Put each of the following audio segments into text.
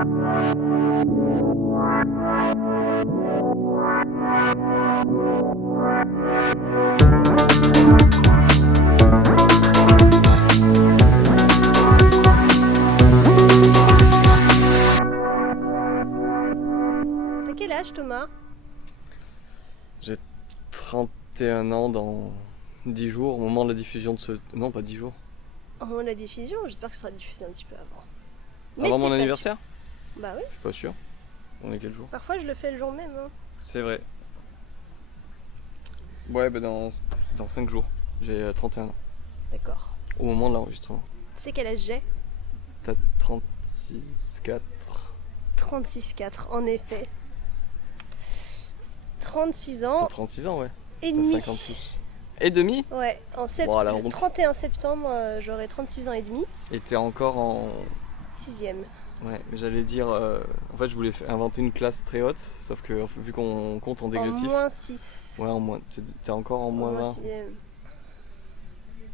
T'as quel âge, Thomas? J'ai 31 ans dans 10 jours, au moment de la diffusion de ce... Non, pas 10 jours. Au moment de la diffusion, j'espère que ça sera diffusé un petit peu avant. Mais Avant c'est mon pas anniversaire? sûr. Bah oui, Je suis pas sûr. On est quel jour? parfois je le fais le jour même. Hein. C'est vrai. Ouais, bah dans 5 jours. J'ai 31 ans. D'accord. Au moment de l'enregistrement. Tu sais quel âge j'ai? T'as 36, 4. 36,4, en effet. 36 T'as ans 36 ans, ouais. et T'as demi. 50 plus. Et demi? Ouais, Bon, la le honte. 31 septembre, j'aurai 36 ans et demi. Et t'es encore en... 6e. Ouais, j'allais dire... En fait, je voulais inventer une classe très haute, sauf que vu qu'on compte en dégressif... En moins 6. Ouais, en moins... T'es encore en moins 20. 6e.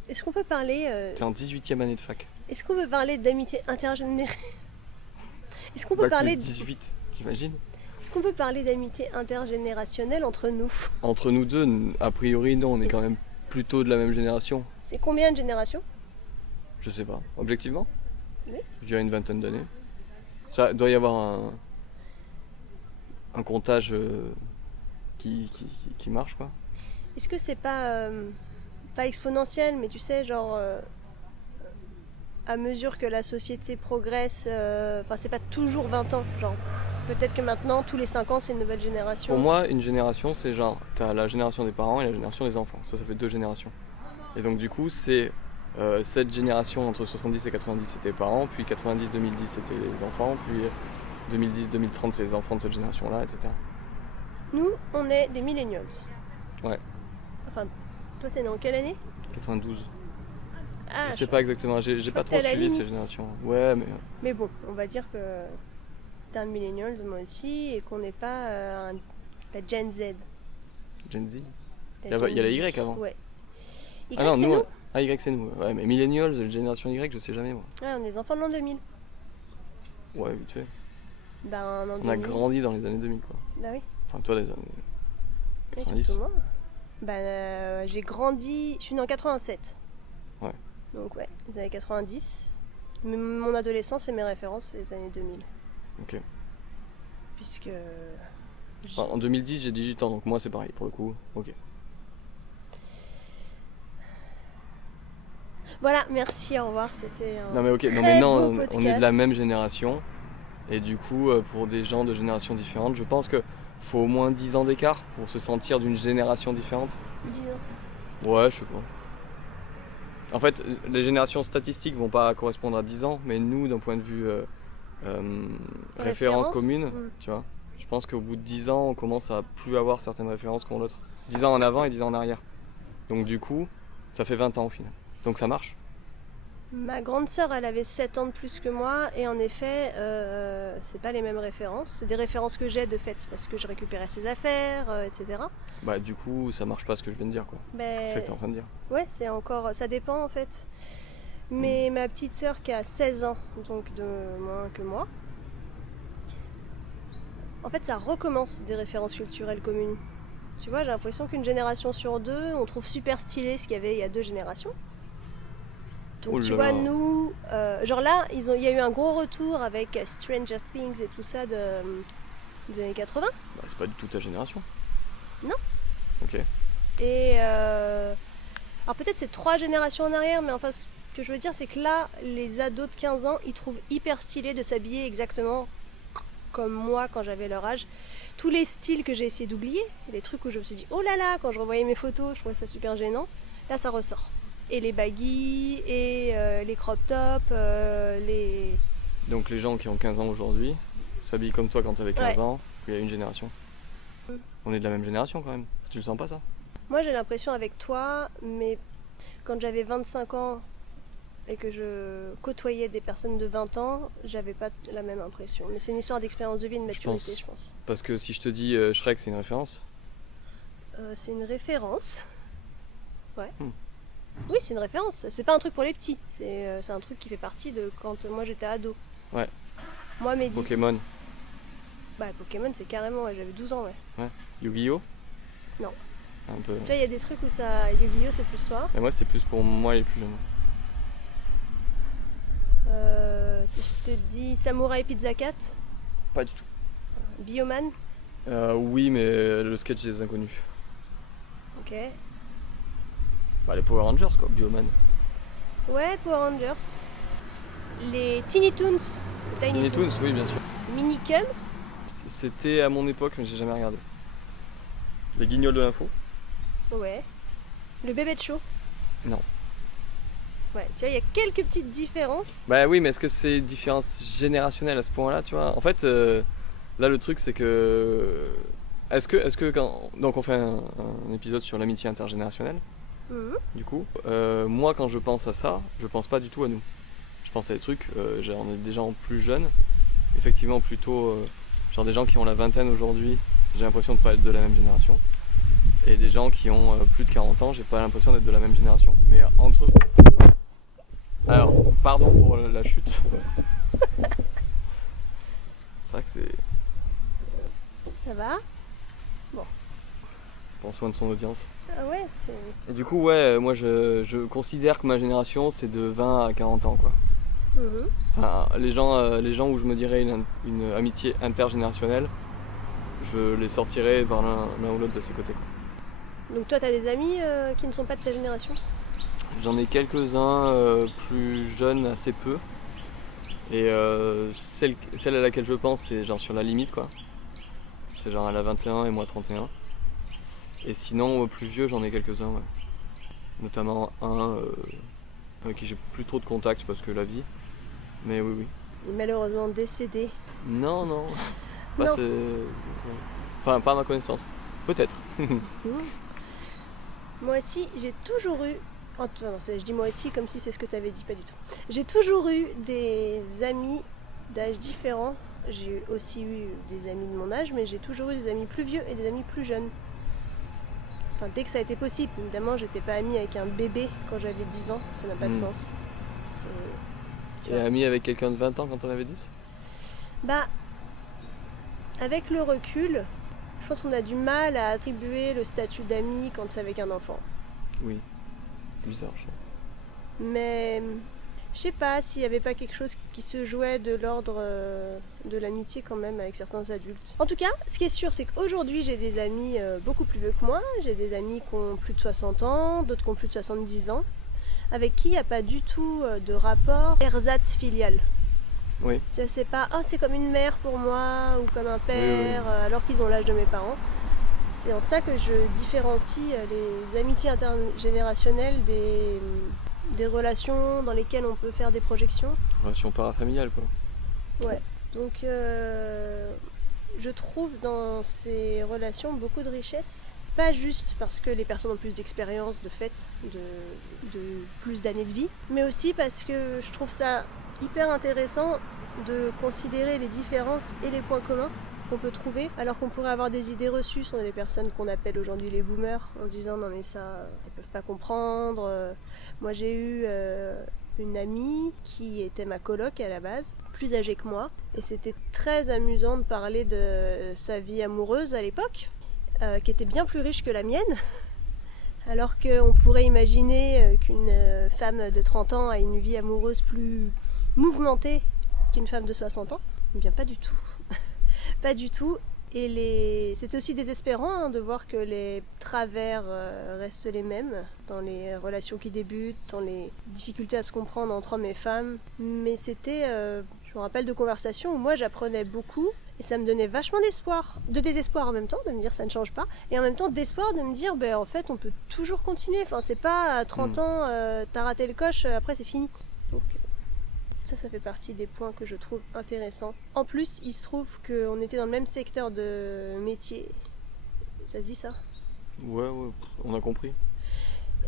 Est-ce qu'on peut parler... T'es en 18e année de fac. Est-ce qu'on peut parler d'amitié intergénérationnelle? Est-ce qu'on peut Bac parler... plus 18, t'imagines? Est-ce qu'on peut parler d'amitié intergénérationnelle entre nous? Entre nous deux, a priori, non, on est quand même plutôt de la même génération. C'est combien de générations? Je sais pas. Objectivement? Oui. Je dirais une vingtaine d'années. Ça doit y avoir un comptage qui marche, quoi. Est-ce que c'est pas exponentiel, mais tu sais, genre à mesure que la société progresse, enfin c'est pas toujours 20 ans, genre peut-être que maintenant tous les 5 ans c'est une nouvelle génération. Pour moi, une génération, c'est genre, t'as la génération des parents et la génération des enfants. Ça fait 2 générations. Et donc du coup, c'est cette génération entre 70 et 90 c'était les parents, puis 90-2010 c'était les enfants, puis 2010-2030 c'est les enfants de cette génération-là, etc. Nous, on est des millennials. Ouais. Enfin, toi t'es né en quelle année? 92. Ah, Je sais pas exactement, j'ai crois pas que trop t'es à la suivi ces limite. générations. Ouais, mais... Mais bon, on va dire que t'es un millennial, moi aussi, et qu'on n'est pas la Gen Z. Gen Z. La Il y a Gen la Z. Y avant. Ouais. Y, Ah non, c'est nous... nous. Ah, Y c'est nous. Ouais, mais Millennials, génération Y, je sais jamais, moi. Ouais, on est des enfants de l'an 2000. Ouais, vite fait. Ben, en an On a 2000. grandi dans les années 2000, quoi. Bah oui. Enfin, toi, les années Ouais, 90. surtout moi. J'ai grandi. Je suis née en 87. Ouais. Donc, ouais, les années 90. Mais mon adolescence et mes références, c'est les années 2000. Ok. Puisque. Enfin, en 2010, j'ai 18 ans, donc moi, c'est pareil, pour le coup. Ok. Voilà, merci, au revoir. C'était un Non, mais ok, très non, mais non, beau on est de podcast. la même génération. Et du coup, pour des gens de générations différentes, je pense que faut au moins 10 ans d'écart pour se sentir d'une génération différente. 10 ans. Ouais, je sais pas. En fait, les générations statistiques vont pas correspondre à 10 ans, mais nous, d'un point de vue référence commune, tu vois, je pense qu'au bout de 10 ans, on commence à plus avoir certaines références qu'ont l'autre. 10 ans en avant et 10 ans en arrière. Donc du coup, ça fait 20 ans au final. Donc ça marche. Ma grande sœur, elle avait 7 ans de plus que moi, et en effet, c'est pas les mêmes références. C'est des références que j'ai de fait, parce que je récupérais ses affaires, etc. Bah du coup, ça marche pas ce que je viens de dire, quoi. Mais... C'est ce que t'es en train de dire. Ouais, c'est encore... Ça dépend, en fait. Mais ma petite sœur, qui a 16 ans, donc de moins que moi, en fait, ça recommence des références culturelles communes. Tu vois, j'ai l'impression qu'une génération sur deux, on trouve super stylé ce qu'il y avait il y a 2 générations. Donc Oh tu là vois, là. nous, genre là, il y a eu un gros retour avec Stranger Things et tout ça des années 80. Bah, c'est pas du tout ta génération. Non. Ok. Et alors peut-être c'est 3 générations en arrière, mais enfin ce que je veux dire c'est que là, les ados de 15 ans, ils trouvent hyper stylé de s'habiller exactement comme moi quand j'avais leur âge. Tous les styles que j'ai essayé d'oublier, les trucs où je me suis dit oh là là, quand je revoyais mes photos, je trouvais ça super gênant, là ça ressort. Et les baggy, et les crop tops, les... Donc les gens qui ont 15 ans aujourd'hui s'habillent comme toi quand t'avais 15 Ouais. ans, il y a une génération. On est de la même génération quand même. Tu le sens pas ça? Moi j'ai l'impression avec toi, mais quand j'avais 25 ans et que je côtoyais des personnes de 20 ans, j'avais pas la même impression. Mais c'est une histoire d'expérience de vie et de maturité, je pense. Parce que si je te dis Shrek, c'est une référence. C'est une référence. Ouais. Hmm. Oui, c'est une référence. C'est pas un truc pour les petits. C'est un truc qui fait partie de quand moi j'étais ado. Ouais. Moi, mes 10... Pokémon. Bah, Pokémon, c'est carrément, ouais, j'avais 12 ans, ouais. Yu-Gi-Oh? Non. Un peu. Tu vois, il y a des trucs où ça... Yu-Gi-Oh, c'est plus toi. Et moi, c'était plus pour moi les plus jeunes. Si je te dis Samurai Pizza Cat, Pas du tout. Bioman, Oui, mais le sketch des inconnus. ok. Bah, les Power Rangers, quoi, Bioman. Ouais, Power Rangers. Les Tiny Toons. Tiny Toons, oui, bien sûr. Minicum. C'était à mon époque, mais j'ai jamais regardé. Les Guignols de l'info? Ouais. Le bébé de show. Non. Ouais, tu vois, il y a quelques petites différences. Bah oui, mais est-ce que c'est une différence générationnelle à ce point-là, tu vois? En fait, là, le truc, c'est que... Est-ce que quand... Donc, on fait un épisode sur l'amitié intergénérationnelle, du coup. Moi, quand je pense à ça, je pense pas du tout à nous. Je pense à des trucs, genre des gens plus jeunes, effectivement plutôt... genre des gens qui ont la vingtaine aujourd'hui, j'ai l'impression de pas être de la même génération. Et des gens qui ont plus de 40 ans, j'ai pas l'impression d'être de la même génération. Mais entre eux... Alors, pardon pour la chute. C'est vrai que c'est... Ça va? Prends soin de son audience. Ah ouais, c'est... Et du coup, ouais, moi je considère que ma génération c'est de 20 à 40 ans, quoi. Enfin, les gens où je me dirais une amitié intergénérationnelle, je les sortirais par l'un ou l'autre de ces côtés, quoi. Donc toi, t'as des amis qui ne sont pas de ta génération? J'en ai quelques-uns plus jeunes, assez peu. Et celle à laquelle je pense, c'est genre sur la limite, quoi. C'est genre elle a 21 et moi 31. Et sinon, plus vieux, j'en ai quelques-uns, ouais. Notamment un avec qui j'ai plus trop de contact parce que la vie. Mais oui, oui. Il est malheureusement décédé. Non, non. Bah, Non. c'est... Enfin, pas à ma connaissance. Peut-être. Moi aussi, j'ai toujours eu... Oh, non, je dis moi aussi comme si c'est ce que tu avais dit, pas du tout. J'ai toujours eu des amis d'âge différents. J'ai aussi eu des amis de mon âge, mais j'ai toujours eu des amis plus vieux et des amis plus jeunes. Enfin, dès que ça a été possible. Évidemment, j'étais pas amie avec un bébé quand j'avais 10 ans. Ça n'a pas de sens. Tu es ami avec quelqu'un de 20 ans quand on avait 10? Bah, avec le recul, je pense qu'on a du mal à attribuer le statut d'ami quand c'est avec un enfant. Oui. Bizarre, je sais. Mais je sais pas s'il n'y avait pas quelque chose qui se jouait de l'ordre de l'amitié quand même avec certains adultes. En tout cas, ce qui est sûr, c'est qu'aujourd'hui j'ai des amis beaucoup plus vieux que moi. J'ai des amis qui ont plus de 60 ans, d'autres qui ont plus de 70 ans, avec qui il n'y a pas du tout de rapport ersatz filial. Oui. Tu sais, c'est pas « oh, c'est comme une mère pour moi » ou comme un père, oui. alors qu'ils ont l'âge de mes parents. C'est en ça que je différencie les amitiés intergénérationnelles des relations dans lesquelles on peut faire des projections. Relation parafamiliale, quoi. Ouais. Donc je trouve dans ces relations beaucoup de richesse. Pas juste parce que les personnes ont plus d'expérience, de fait, de plus d'années de vie, mais aussi parce que je trouve ça hyper intéressant de considérer les différences et les points communs qu'on peut trouver, alors qu'on pourrait avoir des idées reçues sur les personnes qu'on appelle aujourd'hui les boomers, en se disant non mais ça, ils peuvent pas comprendre. Moi j'ai eu une amie qui était ma coloc à la base, plus âgée que moi, et c'était très amusant de parler de sa vie amoureuse à l'époque, qui était bien plus riche que la mienne, alors qu'on pourrait imaginer qu'une femme de 30 ans a une vie amoureuse plus mouvementée qu'une femme de 60 ans. Eh bien pas du tout. Pas du tout. Et c'était aussi désespérant de voir que les travers restent les mêmes dans les relations qui débutent, dans les difficultés à se comprendre entre hommes et femmes. Mais c'était, je me rappelle de conversations où moi j'apprenais beaucoup et ça me donnait vachement d'espoir. De désespoir en même temps, de me dire ça ne change pas. Et en même temps d'espoir de me dire, en fait on peut toujours continuer. Enfin c'est pas à 30 ans, t'as raté le coche, après c'est fini. Donc, ça fait partie des points que je trouve intéressants. En plus, il se trouve qu'on était dans le même secteur de métier. Ça se dit ça? Ouais, on a compris.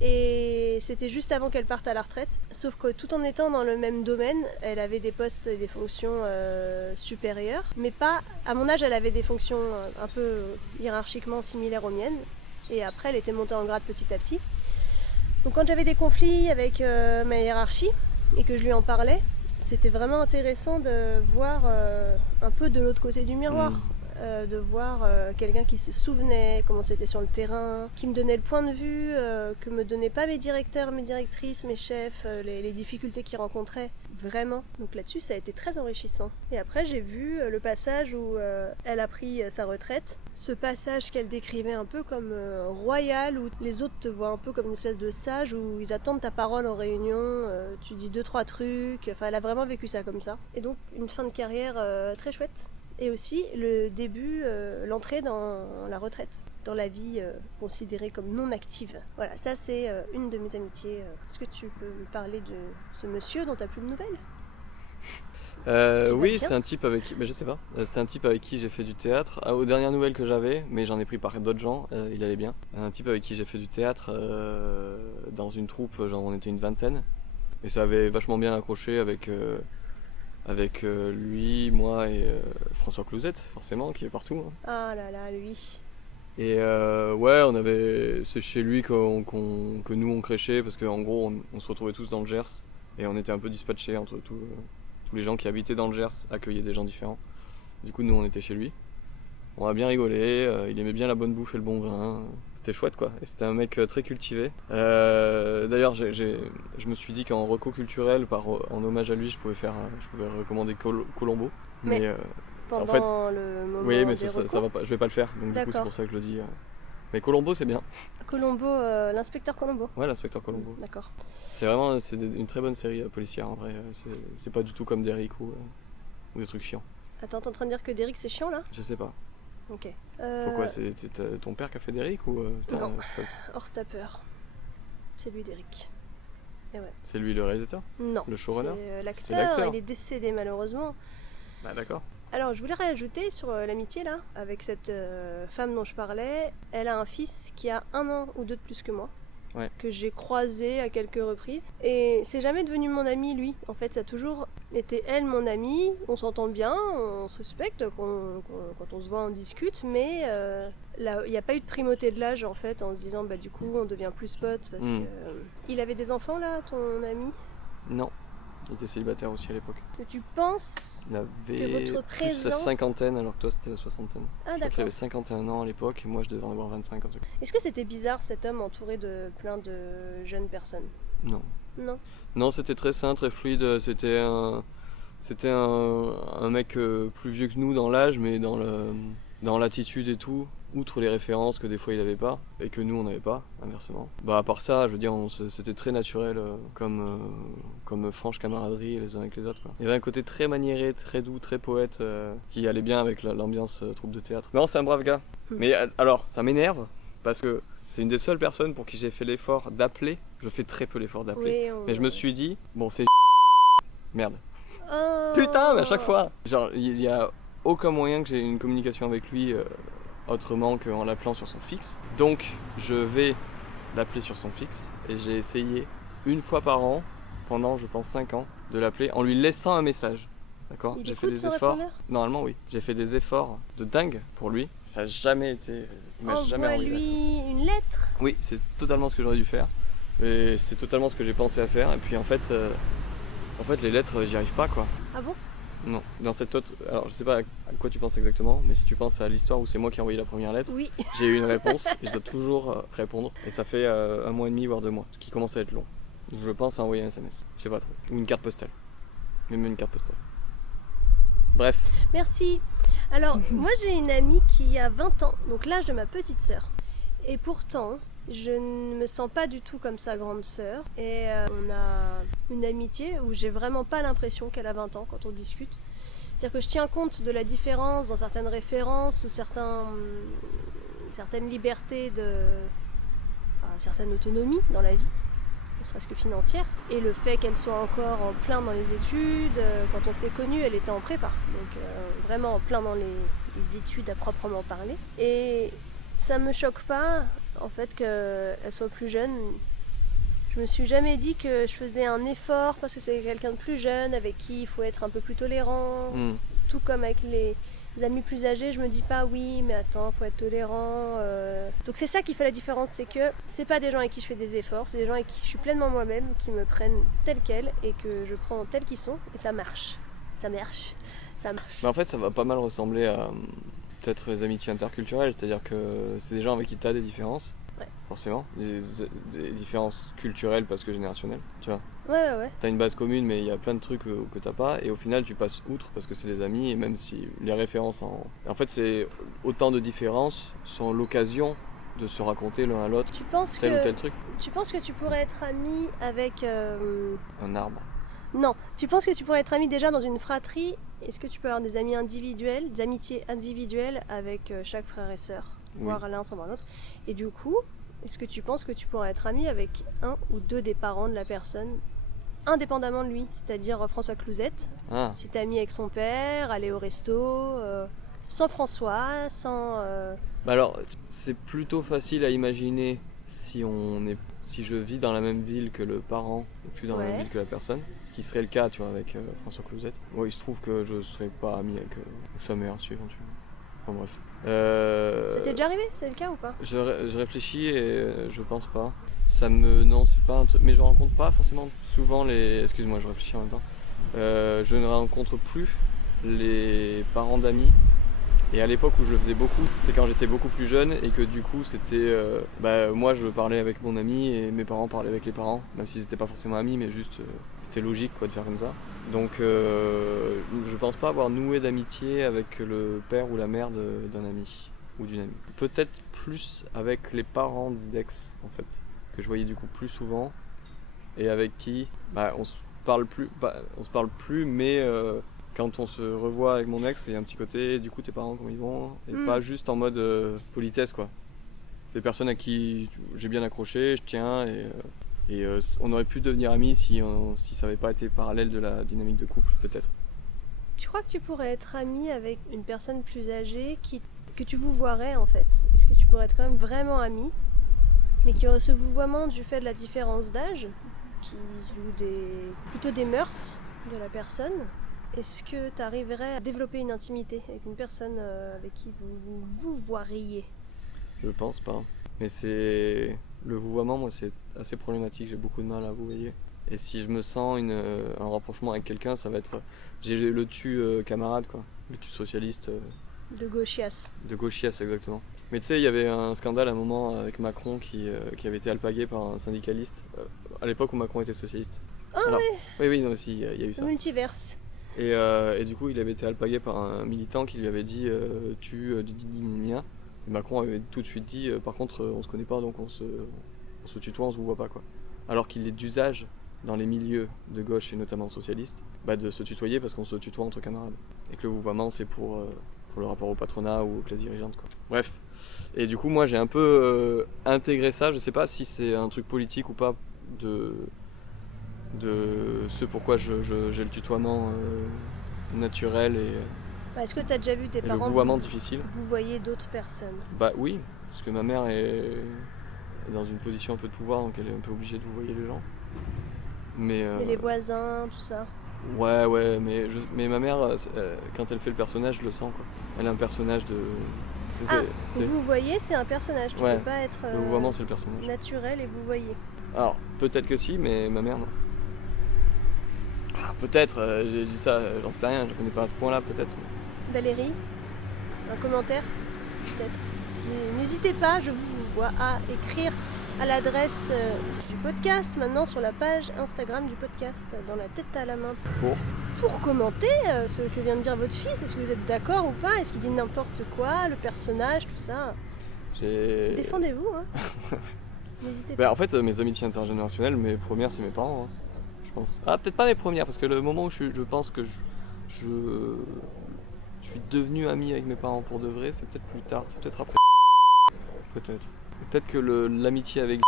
Et c'était juste avant qu'elle parte à la retraite. Sauf que tout en étant dans le même domaine, elle avait des postes et des fonctions supérieures. Mais pas... À mon âge, elle avait des fonctions un peu hiérarchiquement similaires aux miennes. Et après, elle était montée en grade petit à petit. Donc quand j'avais des conflits avec ma hiérarchie, et que je lui en parlais, c'était vraiment intéressant de voir un peu de l'autre côté du miroir. De voir quelqu'un qui se souvenait comment c'était sur le terrain, qui me donnait le point de vue que me donnaient pas mes directeurs, mes directrices, mes chefs, les difficultés qu'ils rencontraient, vraiment. Donc là-dessus, ça a été très enrichissant. Et après, j'ai vu le passage où elle a pris sa retraite, ce passage qu'elle décrivait un peu comme royal, où les autres te voient un peu comme une espèce de sage, où ils attendent ta parole en réunion, tu dis 2-3 trucs, enfin elle a vraiment vécu ça comme ça. Et donc une fin de carrière très chouette. Et aussi le début, l'entrée dans la retraite, dans la vie considérée comme non active. Voilà, ça c'est une de mes amitiés. Est-ce que tu peux me parler de ce monsieur dont tu n'as plus de nouvelles ? Oui, c'est un type avec qui, mais je sais pas, c'est un type avec qui j'ai fait du théâtre. Aux dernières nouvelles que j'avais, mais j'en ai pris par d'autres gens, il allait bien. Un type avec qui j'ai fait du théâtre dans une troupe, genre on était une vingtaine. Et ça avait vachement bien accroché avec lui, moi et François Clouzette, forcément, qui est partout. Hein. Ah là là, lui. Et ouais, c'est chez lui que nous on créchait, parce qu'en gros on se retrouvait tous dans le Gers, et on était un peu dispatchés entre tous les gens qui habitaient dans le Gers, accueillaient des gens différents. Du coup nous on était chez lui. On a bien rigolé, il aimait bien la bonne bouffe et le bon vin. C'était chouette quoi, et c'était un mec très cultivé. D'ailleurs je me suis dit qu'en reco culturel, en hommage à lui, je pouvais recommander Colombo. Mais pendant en fait, le moment oui, mais des ça va pas, je vais pas le faire, donc du coup c'est pour ça que je le dis. Mais Colombo c'est bien. Colombo, l'inspecteur Colombo. Ouais, l'inspecteur Colombo. D'accord. C'est vraiment une très bonne série policière en vrai, c'est pas du tout comme Derrick ou des trucs chiants. Attends, t'es en train de dire que Derrick c'est chiant là ? Je sais pas. Ok. Pourquoi c'est ton père qui a fait Derrick ou non, Horstapper. C'est lui Derrick. Et ouais. C'est lui le réalisateur ? Non. Le showrunner ? C'est l'acteur, il est décédé malheureusement. Bah d'accord. Alors je voulais rajouter sur l'amitié là, avec cette femme dont je parlais. Elle a un fils qui a 1 an ou 2 de plus que moi. Ouais. Que j'ai croisé à quelques reprises. Et c'est jamais devenu mon ami, lui. En fait, ça a toujours été elle, mon amie. On s'entend bien, on se respecte. Quand on se voit, on discute. Mais il n'y a pas eu de primauté de l'âge, en fait, en se disant, bah du coup, on devient plus potes. Parce que il avait des enfants, là, ton ami ? Non. Il était célibataire aussi à l'époque. Que tu penses il avait que votre plus la cinquantaine, alors que toi c'était la soixantaine. Ah d'accord. Il avait 51 ans à l'époque, et moi je devais en avoir 25 en tout cas. Est-ce que c'était bizarre cet homme entouré de plein de jeunes personnes ? Non. Non. Non, c'était très sain, très fluide. C'était un mec plus vieux que nous dans l'âge, mais dans l'attitude et tout. Outre les références que des fois il avait pas, et que nous on n'avait pas, inversement. Bah à part ça, je veux dire, c'était très naturel, comme franche camaraderie les uns avec les autres. Quoi. Il y avait un côté très maniéré, très doux, très poète, qui allait bien avec l'ambiance troupe de théâtre. Non, c'est un brave gars. Mais alors, ça m'énerve, parce que c'est une des seules personnes pour qui j'ai fait l'effort d'appeler. Je fais très peu l'effort d'appeler. Oui, mais je me suis dit, bon c'est merde. Oh. Putain, mais à chaque fois. Genre, il y a aucun moyen que j'ai une communication avec lui autrement qu'en l'appelant sur son fixe. Donc je vais l'appeler sur son fixe, et j'ai essayé 1 fois par an pendant je pense 5 ans de l'appeler en lui laissant un message. D'accord ? J'ai fait des efforts. Normalement oui. J'ai fait des efforts de dingue pour lui. Ça n'a jamais été. Il m'a jamais envoyé Envoie-lui une lettre. Oui, c'est totalement ce que j'aurais dû faire. Et c'est totalement ce que j'ai pensé à faire. Et puis en fait les lettres, j'y arrive pas quoi. Ah bon ? Non, dans cette autre. Alors je sais pas à quoi tu penses exactement, mais si tu penses à l'histoire où c'est moi qui ai envoyé la première lettre, oui. J'ai eu une réponse et je dois toujours répondre. Et ça fait 1 mois et demi, voire 2 mois, ce qui commence à être long. Je pense à envoyer un SMS, je sais pas trop. Ou une carte postale. Même une carte postale. Bref. Merci. Alors, moi j'ai une amie qui a 20 ans, donc l'âge de ma petite sœur. Et pourtant, je ne me sens pas du tout comme sa grande sœur. Et on a une amitié où j'ai vraiment pas l'impression qu'elle a 20 ans quand on discute. C'est-à-dire que je tiens compte de la différence dans certaines références ou certaines libertés, certaines autonomies dans la vie, ne serait-ce que financière. Et le fait qu'elle soit encore en plein dans les études, quand on s'est connus, elle était en prépa. Donc vraiment en plein dans les études à proprement parler. Et ça me choque pas, en fait, qu'elle soit plus jeune. Je me suis jamais dit que je faisais un effort parce que c'est quelqu'un de plus jeune avec qui il faut être un peu plus tolérant. Tout comme avec amis plus âgés, je me dis pas oui, mais attends, faut être tolérant. Donc c'est ça qui fait la différence, c'est que c'est pas des gens avec qui je fais des efforts, c'est des gens avec qui je suis pleinement moi-même, qui me prennent tel quel et que je prends tels qu'ils sont et ça marche. Ça marche. Mais en fait, ça va pas mal ressembler à peut-être les amitiés interculturelles, c'est-à-dire que c'est des gens avec qui tu as des différences, forcément, des différences culturelles parce que générationnelles, tu vois. Ouais. T'as une base commune, mais il y a plein de trucs que t'as pas, et au final, tu passes outre parce que c'est des amis, et même si les références en fait, c'est autant de différences sont l'occasion de se raconter l'un à l'autre tel ou tel truc. Tu penses que tu pourrais être ami avec... Un arbre. Non, tu penses que tu pourrais être ami déjà dans une fratrie? Est-ce que tu peux avoir des amis individuels, des amitiés individuelles avec chaque frère et sœur, voire l'un sans l'autre? Et du coup, est-ce que tu penses que tu pourrais être ami avec un ou deux des parents de la personne, indépendamment de lui? C'est-à-dire François Clouzette, si t'es ami avec son père, aller au resto, sans François, sans... Bah alors, c'est plutôt facile à imaginer si je vis dans la même ville que le parent et plus dans la même ville que la personne, ce qui serait le cas, tu vois, avec François Clouzette. Il se trouve que je serais pas ami avec sa mère, si éventuellement. Enfin bref. Ça t'est déjà arrivé? C'est le cas ou pas? Je réfléchis et je pense pas. Non, c'est pas un truc. Mais je rencontre pas forcément souvent les. Excuse-moi, je réfléchis en même temps. Je ne rencontre plus les parents d'amis. Et à l'époque où je le faisais beaucoup, c'est quand j'étais beaucoup plus jeune et que du coup c'était... moi je parlais avec mon ami et mes parents parlaient avec les parents, même s'ils n'étaient pas forcément amis, mais juste c'était logique quoi, de faire comme ça. Donc je pense pas avoir noué d'amitié avec le père ou la mère d'un ami ou d'une amie. Peut-être plus avec les parents d'ex en fait, que je voyais du coup plus souvent et avec qui on se parle plus mais... Quand on se revoit avec mon ex, il y a un petit côté, du coup tes parents comment ils vont, et pas juste en mode politesse quoi. Des personnes à qui j'ai bien accroché, je tiens, et on aurait pu devenir amis si ça n'avait pas été parallèle de la dynamique de couple peut-être. Tu crois que tu pourrais être ami avec une personne plus âgée que tu vous voirais en fait? Est-ce que tu pourrais être quand même vraiment ami, mais qui aurait ce vouvoiement du fait de la différence d'âge, qui joue plutôt des mœurs de la personne? Est-ce que tu arriverais à développer une intimité avec une personne avec qui vous voiriez? Je pense pas. Mais c'est... Le vouvoiement, moi, c'est assez problématique. J'ai beaucoup de mal à vouvoyer. Et si je me sens un rapprochement avec quelqu'un, ça va être... J'ai le tu camarade, quoi. Le tu socialiste. De gauchias. De gauchias, exactement. Mais tu sais, il y avait un scandale à un moment avec Macron qui avait été alpagué par un syndicaliste. À l'époque où Macron était socialiste. Ah alors, ouais. Oui, non, aussi, il y a eu ça. Multiverse. Et du coup, il avait été alpagué par un militant qui lui avait dit mien. Et Macron avait tout de suite dit par contre, on se connaît pas donc on se tutoie, on se voit pas quoi. Alors qu'il est d'usage dans les milieux de gauche et notamment socialistes de se tutoyer parce qu'on se tutoie entre camarades. Et que le vouvoiement c'est pour le rapport au patronat ou aux classes dirigeantes quoi. Bref. Et du coup, moi j'ai un peu intégré ça. Je sais pas si c'est un truc politique ou pas de ce pourquoi j'ai le tutoiement naturel et est-ce que tu as déjà vu tes parents le vouvoiement difficile. Vous voyez d'autres personnes? Oui, parce que ma mère est dans une position un peu de pouvoir, donc elle est un peu obligée de vouvoyer les gens. Mais les voisins, tout ça? Ouais, mais ma mère, quand elle fait le personnage, je le sens quoi. Elle a un personnage de... vous voyez, c'est un personnage, tu peux pas être le vouvoiement c'est le personnage. Naturel et vous voyez. Alors, peut-être que si, mais ma mère non. Peut-être, j'ai dit ça, j'en sais rien, je connais pas à ce point-là, peut-être. Valérie, un commentaire, peut-être. N'hésitez pas, je vous vois, à écrire à l'adresse du podcast, maintenant sur la page Instagram du podcast, dans la tête à la main. Pour commenter ce que vient de dire votre fils, est-ce que vous êtes d'accord ou pas? Est-ce qu'il dit n'importe quoi, le personnage, tout ça? Défendez-vous, hein. N'hésitez pas. En fait, mes amitiés intergénérationnelles, mes premières, c'est mes parents, hein. Je pense. Peut-être pas mes premières, parce que le moment où je pense que je suis devenu ami avec mes parents pour de vrai, c'est peut-être plus tard, c'est peut-être après. Peut-être que l'amitié avec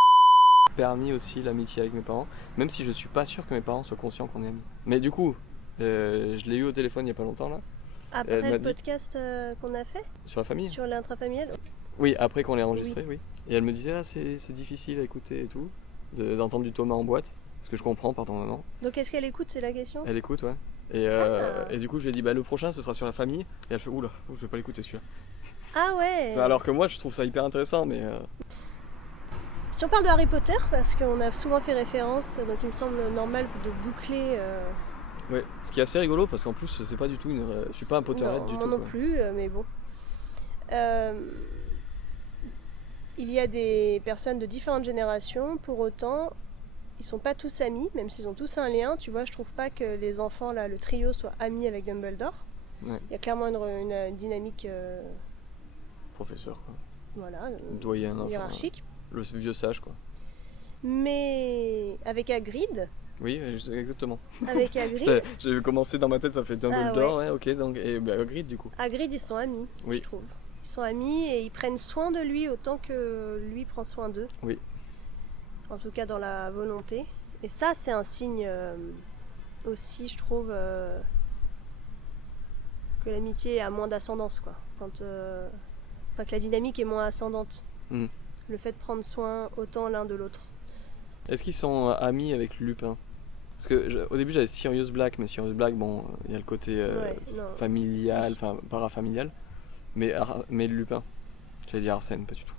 permis aussi l'amitié avec mes parents, même si je suis pas sûr que mes parents soient conscients qu'on est amis. Mais du coup, je l'ai eu au téléphone il y a pas longtemps là. Après le podcast qu'on a fait? Sur la famille? Sur l'intrafamilial? Oui, après qu'on l'ait enregistré, oui. Et elle me disait, c'est difficile à écouter et tout, d'entendre du Thomas en boîte. Ce que je comprends par ton maman. Donc est-ce qu'elle écoute, c'est la question? Elle écoute, ouais. Et du coup, je lui ai dit, le prochain, ce sera sur la famille. Et elle fait, oula, je vais pas l'écouter celui-là. Ah ouais. Alors que moi, je trouve ça hyper intéressant, mais... Si on parle de Harry Potter, parce qu'on a souvent fait référence, donc il me semble normal de boucler... Ouais, ce qui est assez rigolo, parce qu'en plus, c'est pas du tout je suis pas un Potterhead du tout. Moi non plus, mais bon. Il y a des personnes de différentes générations, pour autant, ils sont pas tous amis, même s'ils ont tous un lien. Tu vois, je trouve pas que les enfants, là, le trio, soient amis avec Dumbledore. Ouais. Il y a clairement une dynamique... Professeur, quoi. Voilà, doyen, hiérarchique. Le vieux sage, quoi. Mais avec Hagrid... Oui, exactement. Avec Hagrid... J'ai commencé dans ma tête, ça fait Dumbledore, ouais. Ok, donc, et Hagrid, du coup. Hagrid, ils sont amis, oui. Je trouve. Ils sont amis et ils prennent soin de lui autant que lui prend soin d'eux. Oui. En tout cas, dans la volonté. Et ça, c'est un signe aussi, je trouve, que l'amitié a moins d'ascendance, quoi. Que la dynamique est moins ascendante. Le fait de prendre soin autant l'un de l'autre. Est-ce qu'ils sont amis avec Lupin? Parce que au début j'avais Sirius Black, mais Sirius Black, bon, il y a le côté familial, enfin parafamilial, mais Lupin, j'allais dire Arsène, pas du tout.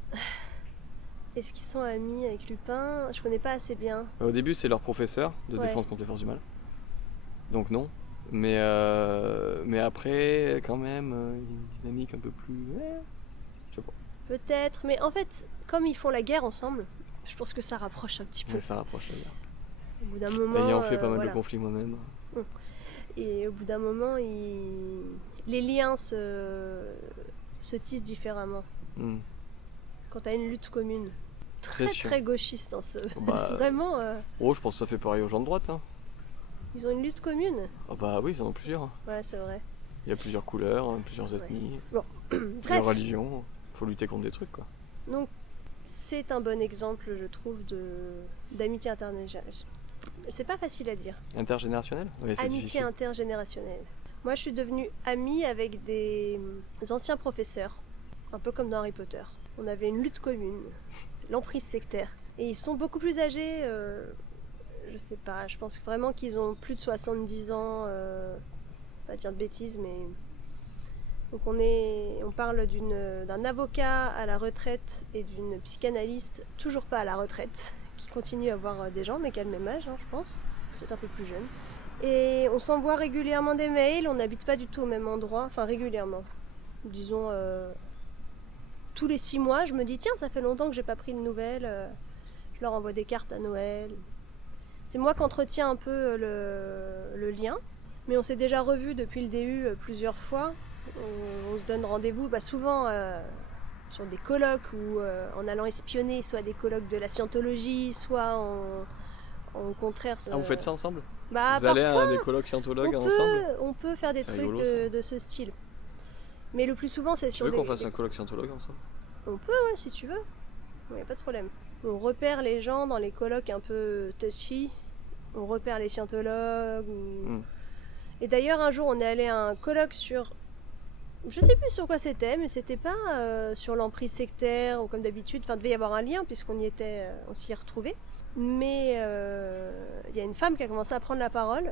Est-ce qu'ils sont amis avec Lupin? Je connais pas assez bien. Au début c'est leur professeur de défense contre les forces du mal, donc non. Mais après, quand même, il y a une dynamique un peu plus... je sais pas. Peut-être, mais en fait, comme ils font la guerre ensemble, je pense que ça rapproche un petit peu. Ouais, ça rapproche la guerre. Au bout d'un moment... Ayant fait pas mal de conflits moi-même. Et au bout d'un moment, les liens se tissent différemment. Quand t'as une lutte commune. Très gauchiste, hein, vraiment... Oh, je pense que ça fait pareil aux gens de droite, hein. Ils ont une lutte commune? Oh bah oui, ils en ont plusieurs. Ouais, c'est vrai. Il y a plusieurs couleurs, plusieurs ethnies, bon. plusieurs religions. Faut lutter contre des trucs, quoi. Donc, c'est un bon exemple, je trouve, d'amitié intergénérationnelle. C'est pas facile à dire. Intergénérationnelle? Oui, c'est amitié difficile. Intergénérationnelle. Moi, je suis devenue amie avec des anciens professeurs, un peu comme dans Harry Potter. On avait une lutte commune, l'emprise sectaire. Et ils sont beaucoup plus âgés... je sais pas, je pense vraiment qu'ils ont plus de 70 ans, pas dire de bêtises, mais... Donc on parle d'un avocat à la retraite et d'une psychanalyste, toujours pas à la retraite, qui continue à voir des gens, mais qui a le même âge, hein, je pense, peut-être un peu plus jeune. Et on s'envoie régulièrement des mails, on n'habite pas du tout au même endroit, enfin régulièrement. Disons, tous les 6 mois, je me dis, tiens, ça fait longtemps que j'ai pas pris de nouvelles, je leur envoie des cartes à Noël... C'est moi qui entretiens un peu le lien, mais on s'est déjà revus depuis le DU plusieurs fois. On se donne rendez-vous souvent sur des colloques ou en allant espionner, soit des colloques de la scientologie, soit au contraire... vous faites ça ensemble? Vous parfois, allez à des colloques scientologues ensemble? On peut faire des trucs rigolo, de ce style. Mais le plus souvent, c'est sur Tu veux qu'on fasse un colloque scientologue ensemble? On peut, ouais, si tu veux. Il n'y a pas de problème. On repère les gens dans les colloques un peu touchy. On repère les scientologues. Et d'ailleurs, un jour, on est allé à un colloque sur... Je sais plus sur quoi c'était, mais c'était pas sur l'emprise sectaire ou comme d'habitude. Enfin, il devait y avoir un lien puisqu'on y était, on s'y est retrouvés. Mais il y a une femme qui a commencé à prendre la parole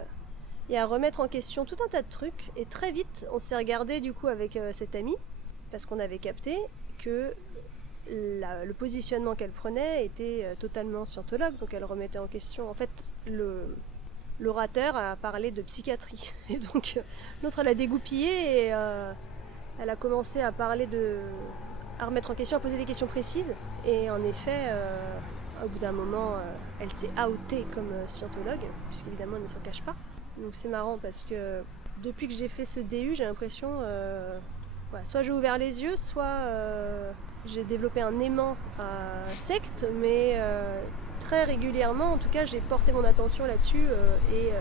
et à remettre en question tout un tas de trucs. Et très vite, on s'est regardé du coup avec cette amie parce qu'on avait capté que le positionnement qu'elle prenait était totalement scientologue, donc elle remettait en question. En fait, l'orateur a parlé de psychiatrie, et donc l'autre elle a dégoupillé et elle a commencé à à remettre en question, à poser des questions précises, et en effet, au bout d'un moment, elle s'est outée comme scientologue, puisqu'évidemment elle ne s'en cache pas. Donc c'est marrant parce que depuis que j'ai fait ce DU, j'ai l'impression, soit j'ai ouvert les yeux, soit j'ai développé un aimant à secte, mais très régulièrement, en tout cas, j'ai porté mon attention là-dessus et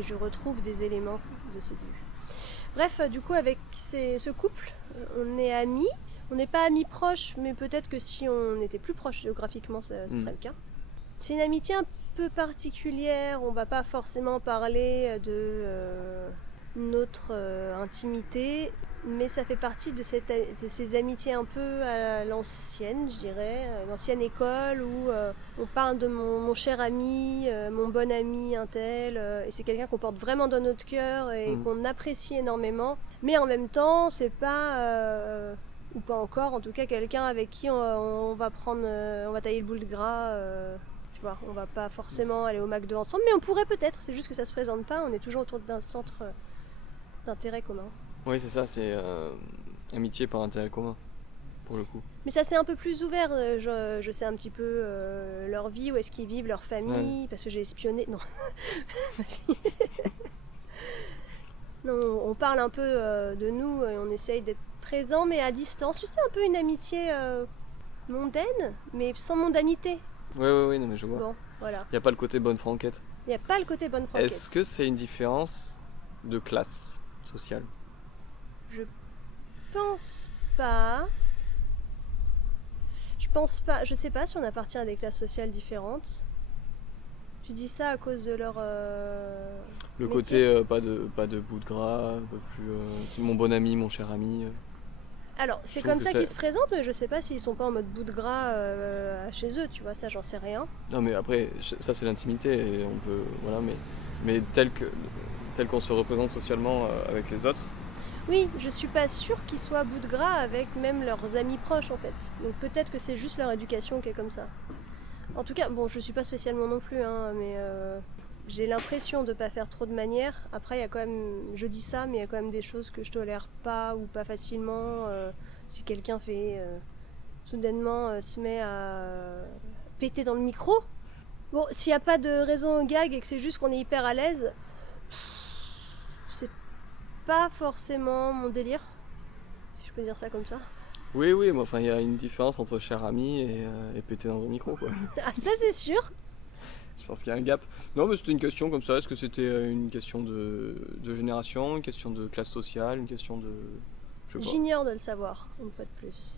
je retrouve des éléments de ce DU. Bref, du coup, avec ce couple, on est amis. On n'est pas amis proches, mais peut-être que si on était plus proches géographiquement, ce serait le cas. C'est une amitié un peu particulière. On va pas forcément parler notre intimité, mais ça fait partie de ces amitiés un peu à l'ancienne, je dirais, l'ancienne école où on parle de mon cher ami, mon bon ami, un tel, et c'est quelqu'un qu'on porte vraiment dans notre cœur et qu'on apprécie énormément, mais en même temps, c'est pas, ou pas encore, en tout cas, quelqu'un avec qui on va tailler le bout de gras. Tu vois, on va pas forcément aller au McDo ensemble, mais on pourrait peut-être, c'est juste que ça se présente pas, on est toujours autour d'un centre d'intérêt commun. Oui, c'est ça, c'est amitié par intérêt commun, pour le coup. Mais ça c'est un peu plus ouvert, je sais un petit peu leur vie, où est-ce qu'ils vivent, leur famille, parce que j'ai espionné. Non. Non, on parle un peu de nous et on essaye d'être présent, mais à distance. Tu sais, un peu une amitié mondaine, mais sans mondanité. Oui, non, mais je vois. Bon, voilà. Il n'y a pas le côté bonne franquette. Il n'y a pas le côté bonne franquette. Est-ce que c'est une différence de classe sociale? Je pense pas. Je sais pas si on appartient à des classes sociales différentes. Tu dis ça à cause de leur le métier. côté pas de bout de gras, un peu plus c'est mon bon ami, mon cher ami. Alors, c'est comme ça qu'ils se présentent, mais je sais pas s'ils sont pas en mode bout de gras chez eux, tu vois, ça j'en sais rien. Non mais après, ça c'est l'intimité, et on peut, voilà, mais tel qu'on se représente socialement avec les autres. Oui, je suis pas sûre qu'ils soient bout de gras avec même leurs amis proches en fait. Donc peut-être que c'est juste leur éducation qui est comme ça. En tout cas, bon, je suis pas spécialement non plus, hein, mais j'ai l'impression de pas faire trop de manières. Après, il y a quand même, je dis ça, mais il y a quand même des choses que je tolère pas ou pas facilement. Si quelqu'un fait soudainement se met à péter dans le micro. Bon, s'il n'y a pas de raison au gag et que c'est juste qu'on est hyper à l'aise, c'est pas forcément mon délire, si je peux dire ça comme ça. Oui, mais enfin, il y a une différence entre cher ami et péter dans un micro, quoi. Ah, ça c'est sûr. Je pense qu'il y a un gap. Non, mais c'était une question comme ça. Est-ce que c'était une question de génération, une question de classe sociale, une question de... Je sais pas. J'ignore de le savoir, une fois de plus.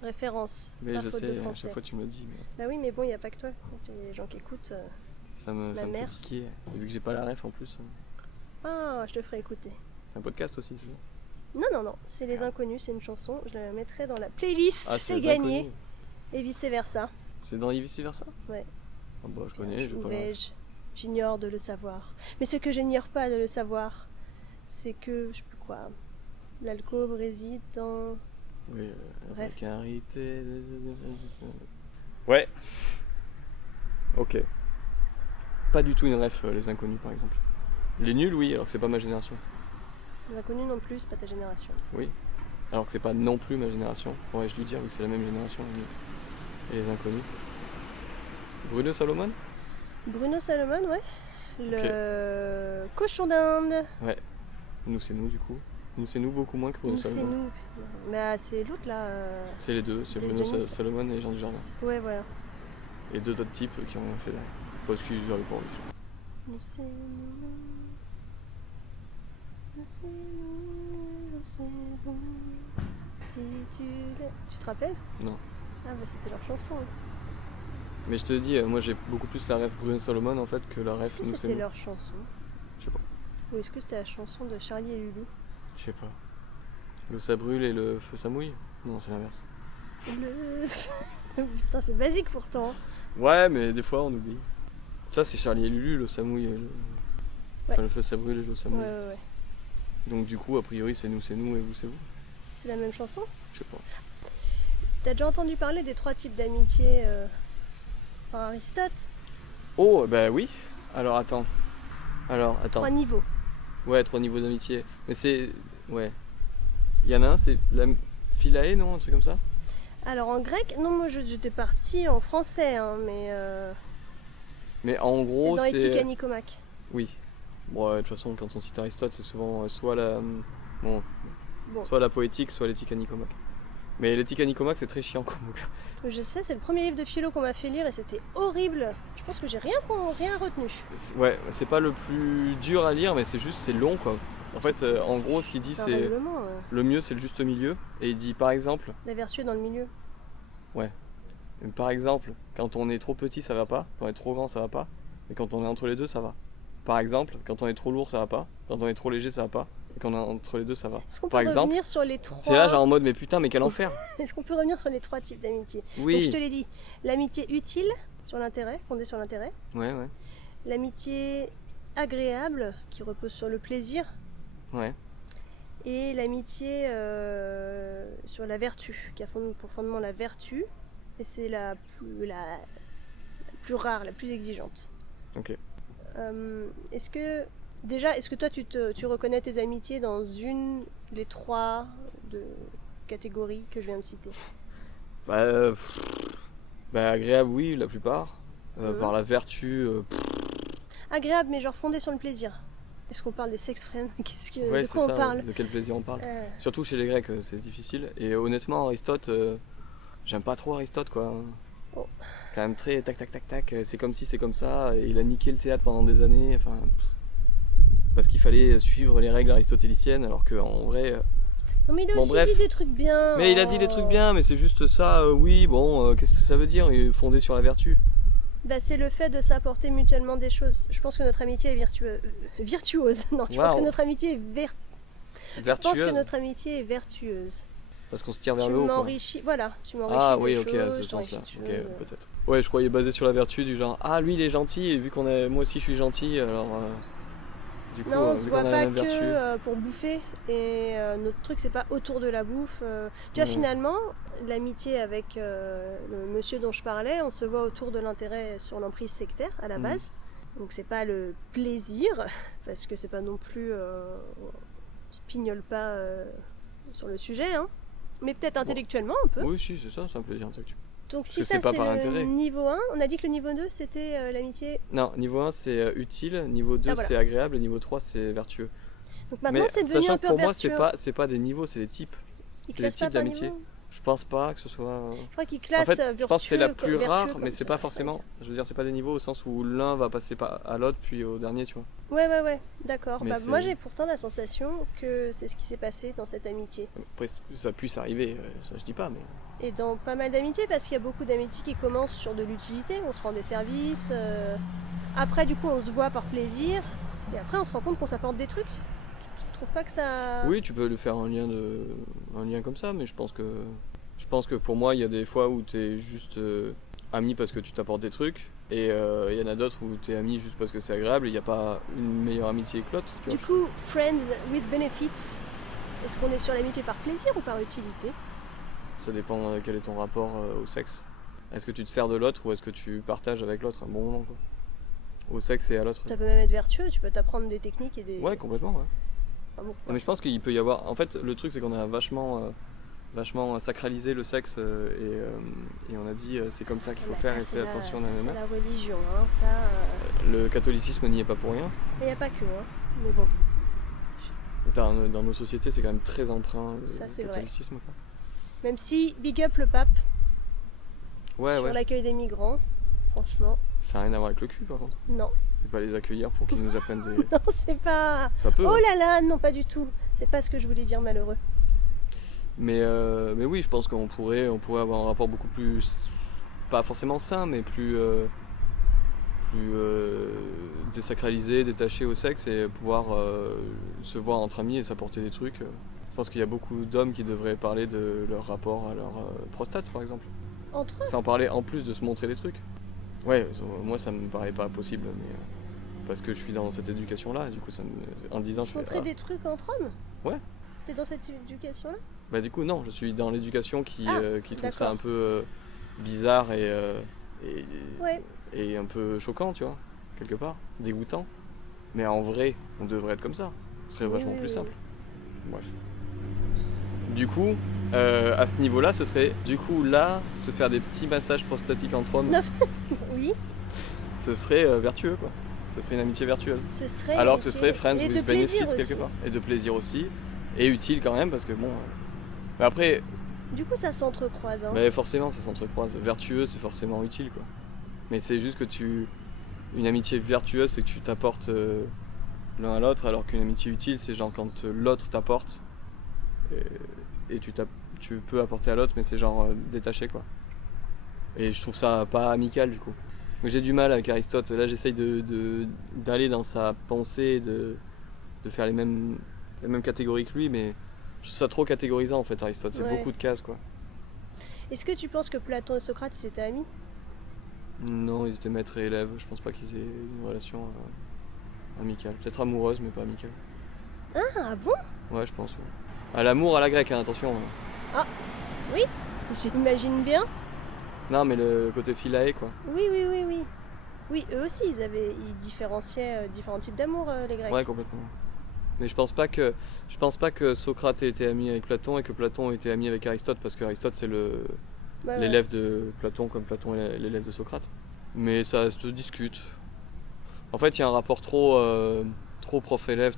Référence. Mais je faute sais, de à français. chaque fois tu me le dis. Mais... Bah oui, mais bon, il n'y a pas que toi. Il y a des gens qui écoutent. Ça me fait tiquer. Vu que j'ai pas la ref en plus. Ah, je te ferai écouter. C'est un podcast aussi, c'est ça? Non, c'est Les Inconnus, c'est une chanson. Je la mettrai dans la playlist, Ah, c'est gagné. Et vice versa. C'est dans vice versa? Ouais. Ah bah, je connais, je pas la ref. J'ignore de le savoir. Mais ce que j'ignore pas de le savoir, c'est que, je sais plus quoi, l'alcôve réside dans... Oui, bref. Carité... Ouais. Ok. Pas du tout une ref, Les Inconnus par exemple. Les Nuls, oui, alors que c'est pas ma génération. Les Inconnus non plus, c'est pas ta génération. Oui. Alors que c'est pas non plus ma génération. Pourrais-je lui dire, vu que c'est la même génération, les Nuls et Les Inconnus. Bruno Salomon? Bruno Salomon, ouais. Le cochon d'Inde. Ouais. Nous c'est nous du coup. Nous c'est nous beaucoup moins que Bruno Salomon. C'est nous. Mais c'est l'autre là. C'est les deux, c'est les Bruno Denis, Salomon et Jean Dujardin. Ouais, voilà. Et deux autres types qui ont rien fait là. Parce qu'ils avaient pas envie. Nous c'est nous. Nous c'est nous. Nous c'est nous. Si tu te rappelles? Non. Ah bah c'était leur chanson. Mais je te dis, moi j'ai beaucoup plus la ref Bruno Salomon en fait que la ref Est-ce que Nous c'est c'était nous. leur chanson? Je sais pas. Ou est-ce que c'était la chanson de Charlie et Lulu? Je sais pas. L'eau ça brûle et le feu ça mouille? Non, c'est l'inverse. Putain, c'est basique pourtant. Ouais, mais des fois on oublie. Ça c'est Charlie et Lulu, l'eau ça mouille et le... Enfin, le feu ça brûle et l'eau ça mouille. Ouais. Donc du coup, a priori c'est nous et vous c'est vous. C'est la même chanson? Je sais pas. T'as déjà entendu parler des 3 types d'amitié par Aristote? Oh, bah oui. Alors attends. 3 niveaux. Ouais, 3 niveaux d'amitié. Mais c'est... Ouais. Il y en a un, c'est la philae, non? Un truc comme ça? Alors en grec, non, moi j'étais partie en français, hein, mais en gros, c'est dans Éthique à Nicomaque. Oui. Bon, de toute façon, quand on cite Aristote, c'est souvent soit la... Bon. Soit la poétique, soit l'éthique à Nicomaque. Mais l'éthique à Nicomaque, c'est très chiant comme bouquin. Je sais, c'est le premier livre de philo qu'on m'a fait lire et c'était horrible. Je pense que j'ai rien retenu. Ouais, c'est pas le plus dur à lire, mais c'est long quoi. En fait, en gros, ce qu'il dit, c'est le mieux, c'est le juste milieu. Et il dit, par exemple... La vertu est dans le milieu. Ouais. Par exemple, quand on est trop petit, ça va pas. Quand on est trop grand, ça va pas. Mais quand on est entre les deux, ça va. Par exemple, quand on est trop lourd, ça va pas. Quand on est trop léger, ça va pas. Et quand on est entre les deux, ça va. Est-ce qu'on Par peut exemple, revenir sur les trois... t'es là genre en mode mais putain mais quel enfer. Est-ce qu'on peut revenir sur les 3 types d'amitié? Donc je Oui. te l'ai dit, l'amitié utile, sur l'intérêt, fondée sur l'intérêt. Ouais. L'amitié agréable, qui repose sur le plaisir. Ouais. Et l'amitié sur la vertu, qui a pour fondement la vertu. Et c'est la plus rare, la plus exigeante. Ok. Est-ce que toi tu reconnais tes amitiés dans les 3 catégories que je viens de citer? Agréable, oui, la plupart. Par la vertu. Agréable, mais genre fondé sur le plaisir. Est-ce qu'on parle des sex friends? Ouais, De c'est quoi on ça, parle? ouais. De quel plaisir on parle. Surtout chez les Grecs, c'est difficile. Et honnêtement, Aristote, j'aime pas trop Aristote, quoi. Oh. C'est quand même très tac tac tac tac. C'est comme si, c'est comme ça. Et il a niqué le théâtre pendant des années. Enfin, parce qu'il fallait suivre les règles aristotéliciennes, alors qu'en vrai. Non, mais il a Bon, aussi bref. dit des trucs bien. Mais il a dit des trucs bien, mais c'est juste ça. Oui, bon, qu'est-ce que ça veut dire? Il est fondé sur la vertu. C'est le fait de s'apporter mutuellement des choses. Je pense que notre amitié est virtuose. Non, je pense que notre amitié est Je pense que Vertueuse. notre amitié est vertueuse. Parce qu'on se tire vers Tu le haut, quoi. m'enrichis, voilà, tu m'enrichis Ah des oui, choses, ok, à ce je sens-là. t'enrichis Ok, des choses. peut-être. Ouais, je croyais basé sur la vertu du genre ah lui il est gentil et vu qu'on est moi aussi je suis gentil alors du coup Non, on se vu voit qu'on a la pas même vertu. que pour bouffer et notre truc c'est pas autour de la bouffe. Tu vois, finalement, l'amitié avec le monsieur dont je parlais, on se voit autour de l'intérêt sur l'emprise sectaire à la base. Donc c'est pas le plaisir, parce que c'est pas non plus... on se pignole pas sur le sujet, hein. Mais peut-être intellectuellement un peu. Oui, si, c'est ça, c'est un plaisir intellectuel. Donc si que ça c'est pas c'est par le intérêt. niveau 1, on a dit que le niveau 2 c'était l'amitié. Non, niveau 1 c'est utile, niveau 2 Ah, voilà. c'est agréable et niveau 3 c'est vertueux. Donc maintenant Mais c'est devenu sachant un que peu pour moi vertueux. c'est pas des niveaux, c'est des types. Ils les classent types pas par d'amitié. niveau. Je pense pas que ce soit. Je crois qu'ils En classent fait, je pense que c'est la plus vertueux rare, comme mais c'est ça, pas forcément. Je veux dire, c'est pas des niveaux au sens où l'un va passer à l'autre puis au dernier, tu vois. Ouais, d'accord. Mais Moi c'est- j'ai pourtant la sensation que c'est ce qui s'est passé dans cette amitié. Après, ça puisse arriver, ça je dis pas, mais. Et dans pas mal d'amitiés, parce qu'il y a beaucoup d'amitiés qui commencent sur de l'utilité, on se rend des services. Après, du coup, on se voit par plaisir. Et après, on se rend compte qu'on s'apporte des trucs. Tu trouves pas que ça. Oui, tu peux lui faire un lien comme ça, mais je pense que pour moi, il y a des fois où t'es juste ami parce que tu t'apportes des trucs, et il y en a d'autres où t'es ami juste parce que c'est agréable, et il n'y a pas une meilleure amitié que l'autre, tu Du vois. coup, friends with benefits, est-ce qu'on est sur l'amitié par plaisir ou par utilité? Ça dépend quel est ton rapport au sexe. Est-ce que tu te sers de l'autre ou est-ce que tu partages avec l'autre un bon moment, quoi. Au sexe et à l'autre. Ça peut même être vertueux, tu peux t'apprendre des techniques et des. Ouais, complètement, ouais. Ah bon, Non, mais je pense qu'il peut y avoir. En fait, le truc, c'est qu'on a vachement sacralisé le sexe et on a dit c'est comme ça qu'il faut faire et c'est attention, c'est nanana. la religion, hein, ça. Le catholicisme n'y est pas pour rien. Il n'y a pas que, hein. Mais bon. Dans nos sociétés, c'est quand même très empreint Ça, c'est le vrai. catholicisme. Quoi. Même si, big up le pape Ouais, sur ouais. l'accueil des migrants, franchement, Ça n'a rien à voir avec le cul, par contre. non. Et pas les accueillir pour qu'ils nous apprennent des. Non, c'est pas. Ça peut. Oh hein. là là, non, pas du tout. C'est pas ce que je voulais dire, malheureux. Mais oui, je pense qu'on pourrait avoir un rapport beaucoup plus. Pas forcément sain, mais plus désacralisé, détaché au sexe et pouvoir se voir entre amis et s'apporter des trucs. Je pense qu'il y a beaucoup d'hommes qui devraient parler de leur rapport à leur prostate, par exemple. Entre eux. C'est en parler en plus de se montrer des trucs. Ouais, moi ça me paraît pas possible, mais parce que je suis dans cette éducation-là, du coup, en le disant, je Se fais, montrer des trucs entre hommes. Ouais. T'es dans cette éducation-là? Bah du coup, non, je suis dans l'éducation qui trouve ça d'accord. un peu bizarre Ouais. et un peu choquant, tu vois, quelque part, dégoûtant. Mais en vrai, on devrait être comme ça. Ce serait vachement plus simple. Bref. Du coup, à ce niveau-là, ce serait, se faire des petits massages prostatiques entre hommes, Non. Oui, ce serait vertueux, quoi. Ce serait une amitié vertueuse. ce serait. Alors que ce serait friends et de with plaisir benefits, aussi. quelque part. Et de plaisir aussi. Et utile quand même, parce que bon... Mais après, Du coup, ça s'entrecroise. Hein. bah forcément, ça s'entrecroise. Vertueux, c'est forcément utile, quoi. Mais c'est juste que une amitié vertueuse, c'est que tu t'apportes l'un à l'autre, alors qu'une amitié utile, c'est genre quand l'autre t'apporte et tu peux apporter à l'autre, mais c'est genre détaché, quoi. Et je trouve ça pas amical, du coup. Mais j'ai du mal avec Aristote. Là, j'essaye d'aller dans sa pensée, de faire les mêmes catégories que lui, mais je trouve ça trop catégorisant en fait, Aristote. C'est Ouais. beaucoup de cases, quoi. Est-ce que tu penses que Platon et Socrate, ils étaient amis? Non, ils étaient maître et élève. Je pense pas qu'ils aient une relation amicale. Peut-être amoureuse, mais pas amicale. Ah bon? Ouais, je pense. Ouais. À l'amour à la grecque, hein, attention. Oui, j'imagine bien. Non, mais le côté philae, quoi. Oui. Oui, eux aussi, ils différenciaient différents types d'amour, les Grecs. Ouais, complètement. Mais je pense pas que Socrate ait été ami avec Platon et que Platon ait été ami avec Aristote, parce qu'Aristote c'est Ouais. l'élève de Platon comme Platon est l'élève de Socrate. Mais ça se discute. En fait, il y a un rapport trop prof-élève,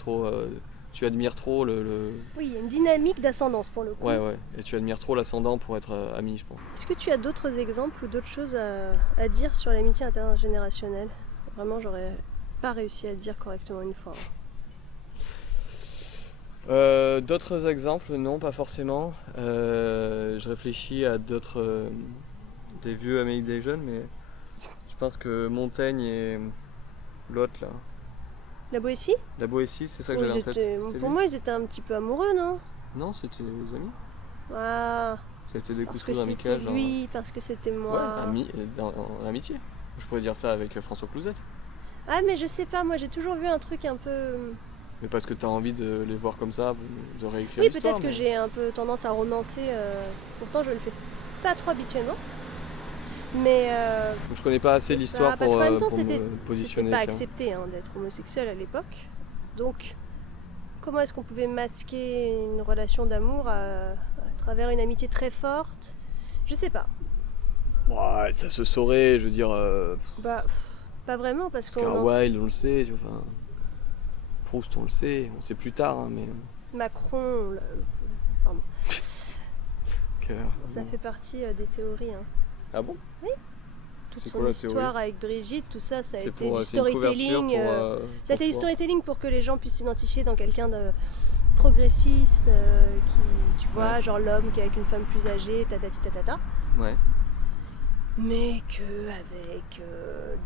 tu admires trop Oui, il y a une dynamique d'ascendance pour le coup. Ouais, et tu admires trop l'ascendant pour être ami, je pense. Est-ce que tu as d'autres exemples ou d'autres choses à dire sur l'amitié intergénérationnelle? Vraiment, j'aurais pas réussi à le dire correctement une fois. D'autres exemples, non, pas forcément. Je réfléchis à des vieux amis des jeunes, mais je pense que Montaigne et l'autre là, La Boétie? la Boétie, c'est ça que Oui, j'avais en tête. C'était pour lui moi, ils étaient un petit peu amoureux, non? Non, c'était des amis. Ah, Ça a été des coups parce de que foudre c'était amicaux. lui, parce que c'était moi. Ouais, en amitié. Je pourrais dire ça avec François Clouzette. Ah, mais je sais pas, moi j'ai toujours vu un truc un peu. Mais parce que t'as envie de les voir comme ça, de réécrire Oui, l'histoire. peut-être que j'ai un peu tendance à romancer, pourtant je le fais pas trop habituellement. Mais. Je connais pas assez l'histoire parce qu'en même temps, pour c'était me positionner. pas tu vois. accepté d'être homosexuel à l'époque. Donc, comment est-ce qu'on pouvait masquer une relation d'amour à travers une amitié très forte? Je sais pas. Ouais, ça se saurait, je veux dire. Bah, pas vraiment, parce qu'on Oscar Wilde, on le sait, tu vois, enfin, Proust, on le sait, on sait plus tard, hein, mais. Macron, pardon, ça fait partie des théories. Hein. Ah bon? Toute C'est son quoi la histoire théorie? avec Brigitte, tout ça, ça a été du c'est une couverture storytelling. Ça a été du pour- storytelling pour que les gens puissent s'identifier dans quelqu'un de progressiste, qui, tu vois, Ouais. genre l'homme qui est avec une femme plus âgée, tatata. Ouais. Mais que avec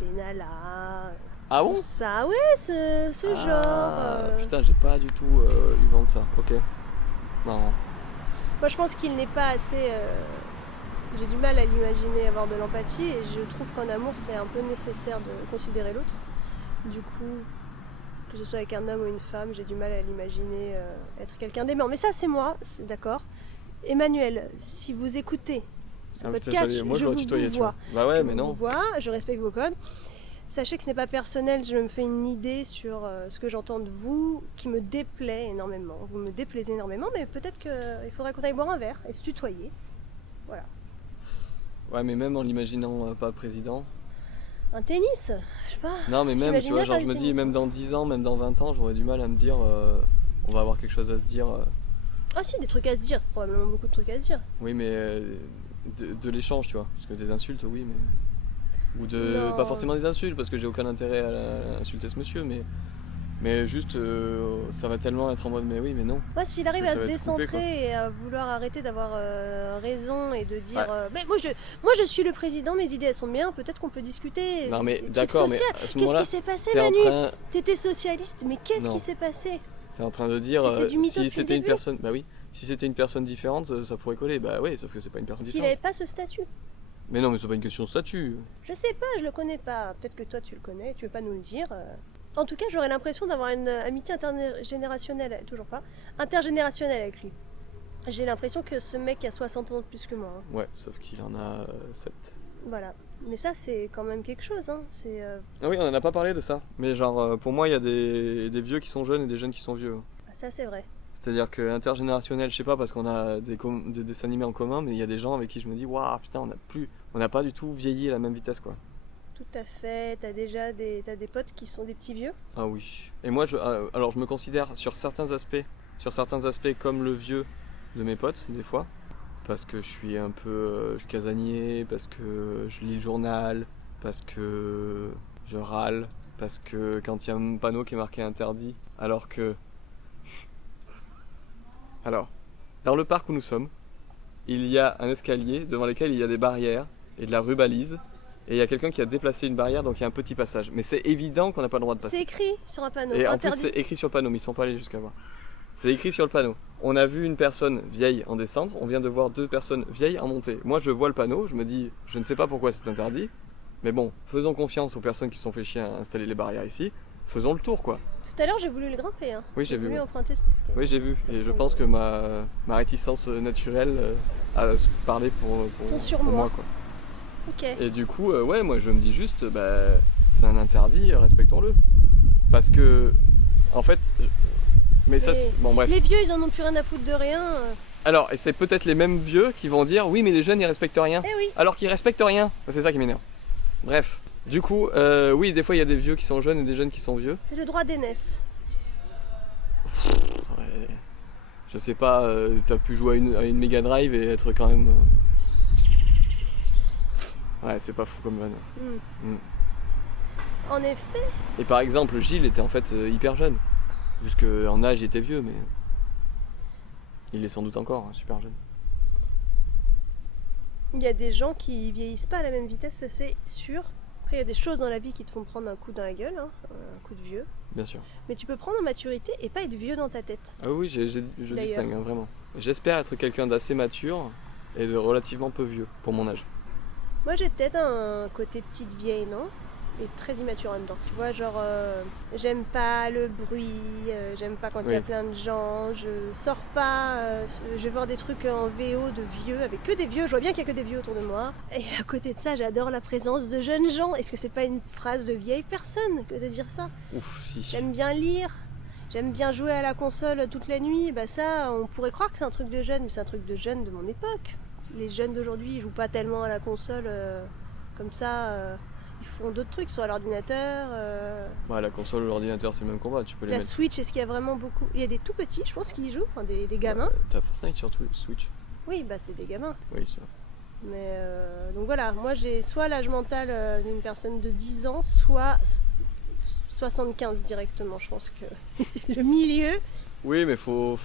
Benalla, Ah bon? tout ça, ouais, ce genre. Putain, j'ai pas du tout eu vent de ça. Ok. Marrant. Moi, je pense qu'il n'est pas assez. J'ai du mal à l'imaginer avoir de l'empathie et je trouve qu'en amour, c'est un peu nécessaire de considérer l'autre. Du coup, que ce soit avec un homme ou une femme, j'ai du mal à l'imaginer être quelqu'un d'aimant. Mais ça, c'est moi, c'est d'accord. Emmanuel, si vous écoutez ce Ah, putain, podcast, moi, je dois vous tutoyer, tu vois. vois. Bah ouais, Je mais vous non. vois, je respecte vos codes. Sachez que ce n'est pas personnel, je me fais une idée sur ce que j'entends de vous qui me déplaît énormément. Vous me déplaisez énormément, mais peut-être qu'il faudrait qu'on aille boire un verre et se tutoyer. Voilà. Ouais, mais même en l'imaginant pas président. Un tennis? Je sais pas. Non, mais Je même, t'imagine tu vois, bien genre, faire je du me dis, tennis. même dans 10 ans, même dans 20 ans, j'aurais du mal à me dire, on va avoir quelque chose à se dire. Ah si, des trucs à se dire, probablement beaucoup de trucs à se dire. Oui, mais de l'échange, tu vois. Parce que des insultes, oui, mais. Ou de. Non. Pas forcément des insultes, parce que j'ai aucun intérêt à insulter ce monsieur, mais juste, ça va tellement être en mode, mais oui, mais non. Moi, s'il arrive Ça à va se être coupé, quoi. décentrer et à vouloir arrêter d'avoir raison et de dire Ouais. mais moi je suis le président, mes idées elles sont bien, peut-être qu'on peut discuter. Non, J'ai mais des trucs d'accord, mais sociaux. à ce Qu'est-ce moment-là, qui s'est passé, t'es en Manu? train. T'étais socialiste, mais qu'est-ce Non. qui s'est passé? T'es en train de dire C'était du mytho depuis si le c'était une début. personne, bah oui, si c'était une personne différente, ça pourrait coller. Bah oui, sauf que c'est pas une personne S'il différente. n'avait pas ce statut. Mais non, mais c'est pas une question de statut. Je sais pas, je le connais pas. Peut-être que toi tu le connais, tu veux pas nous le dire. En tout cas, j'aurais l'impression d'avoir une amitié intergénérationnelle, toujours pas, intergénérationnelle avec lui. J'ai l'impression que ce mec a 60 ans de plus que moi. Hein. Ouais, sauf qu'il en a 7. Voilà. Mais ça, c'est quand même quelque chose. Hein. C'est. Ah oui, on en a pas parlé de ça. Mais genre, pour moi, il y a des vieux qui sont jeunes et des jeunes qui sont vieux. Ça, c'est vrai. C'est-à-dire que intergénérationnel, je sais pas, parce qu'on a des dessins animés en commun, mais il y a des gens avec qui je me dis, waouh, putain, on n'a pas du tout vieilli à la même vitesse, quoi. Tout à fait. T'as déjà t'as des potes qui sont des petits vieux. Ah oui. Et moi, alors je me considère sur certains aspects comme le vieux de mes potes, des fois. Parce que je suis un peu casanier, parce que je lis le journal, parce que je râle, parce que quand il y a un panneau qui est marqué interdit, alors que... Alors, dans le parc où nous sommes, il y a un escalier devant lequel il y a des barrières et de la rubalise. et il y a quelqu'un qui a déplacé une barrière, donc il y a un petit passage. Mais c'est évident qu'on n'a pas le droit de passer. C'est écrit sur un panneau. Et en interdit. plus, c'est écrit sur le panneau, mais ils sont pas allés jusqu'à voir. C'est écrit sur le panneau. On a vu une personne vieille en descendre, on vient de voir 2 personnes vieilles en monter. Moi, je vois le panneau, je me dis, je ne sais pas pourquoi c'est interdit, mais bon, faisons confiance aux personnes qui se sont fait chier à installer les barrières ici. Faisons le tour, quoi. Tout à l'heure, j'ai voulu le grimper. Hein. Oui, j'ai vu. voulu emprunter cet escalier. Oui, j'ai vu. Ça, Et je c'est pense que ma réticence naturelle a parlé pour Ton pour surmoi. moi, quoi. Ok. Et du coup, ouais, moi je me dis juste, c'est un interdit, respectons-le. Parce que, en fait, mais ça, bon bref. Les vieux, ils en ont plus rien à foutre de rien. Alors, et c'est peut-être les mêmes vieux qui vont dire, oui, mais les jeunes ils respectent rien. Eh oui. Alors qu'ils respectent rien. C'est ça qui m'énerve. Bref. Du coup, oui, des fois il y a des vieux qui sont jeunes et des jeunes qui sont vieux. C'est le droit d'aînesse. Ouais. Je sais pas, t'as pu jouer à une Mega Drive et être quand même. Ouais, c'est pas fou comme vanne. En effet. Et par exemple, Gilles était en fait hyper jeune. Jusqu'en âge, il était vieux, mais. Il est sans doute encore super jeune. Il y a des gens qui vieillissent pas à la même vitesse, ça c'est sûr. Après, il y a des choses dans la vie qui te font prendre un coup dans la gueule, hein, un coup de vieux. Bien sûr. Mais tu peux prendre en maturité et pas être vieux dans ta tête. Ah oui, je D'ailleurs. distingue, hein, vraiment. J'espère être quelqu'un d'assez mature et de relativement peu vieux pour mon âge. Moi j'ai peut-être un côté petite vieille, non? Et très immature en même temps. Tu vois, genre, j'aime pas le bruit, j'aime pas quand il y a plein de gens, je sors pas, je vais voir des trucs en VO de vieux, avec que des vieux, je vois bien qu'il y a que des vieux autour de moi. Et à côté de ça, j'adore la présence de jeunes gens. Est-ce que c'est pas une phrase de vieille personne que de dire ça? Ouf, si. J'aime bien lire, j'aime bien jouer à la console toute la nuit, bah ça, on pourrait croire que c'est un truc de jeune, mais c'est un truc de jeune de mon époque. Les jeunes d'aujourd'hui, ils jouent pas tellement à la console comme ça. Ils font d'autres trucs sur l'ordinateur. Bah, la console ou l'ordinateur, c'est le même combat, tu peux les La mettre. Switch, est-ce qu'il y a vraiment beaucoup? Il y a des tout petits, je pense, qui y jouent, enfin des gamins. T'as Fortnite sur Switch. Oui, bah c'est des gamins. Oui, c'est vrai. Mais donc voilà, moi j'ai soit l'âge mental d'une personne de 10 ans, soit 75 directement. Je pense que le milieu, Oui, mais faut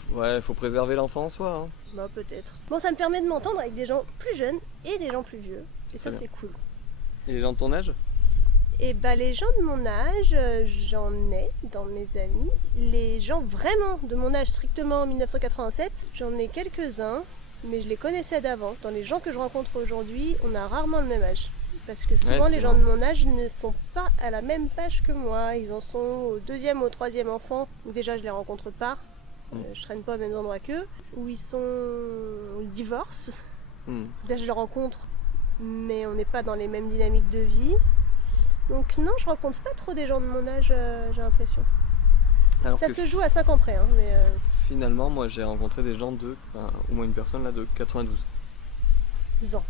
préserver l'enfant en soi. Hein. bah peut-être. Bon, ça me permet de m'entendre avec des gens plus jeunes et des gens plus vieux. Et ça, Très c'est cool. Et les gens de ton âge? Et bah les gens de mon âge, j'en ai dans mes amis. Les gens vraiment de mon âge, strictement en 1987, j'en ai quelques-uns, mais je les connaissais d'avant. Dans les gens que je rencontre aujourd'hui, on a rarement le même âge. Parce que souvent Ouais, les gens de mon âge ne sont pas à la même page que moi. Ils en sont au 2e ou au 3e enfant. Donc déjà je les rencontre pas. Je traîne pas aux mêmes endroits qu'eux. Où ils divorcent. Là je les rencontre, mais on n'est pas dans les mêmes dynamiques de vie. Donc non, je rencontre pas trop des gens de mon âge, j'ai l'impression. Alors Ça que se joue à 5 ans près, hein, mais finalement, moi j'ai rencontré des gens au moins une personne là de 92. ans.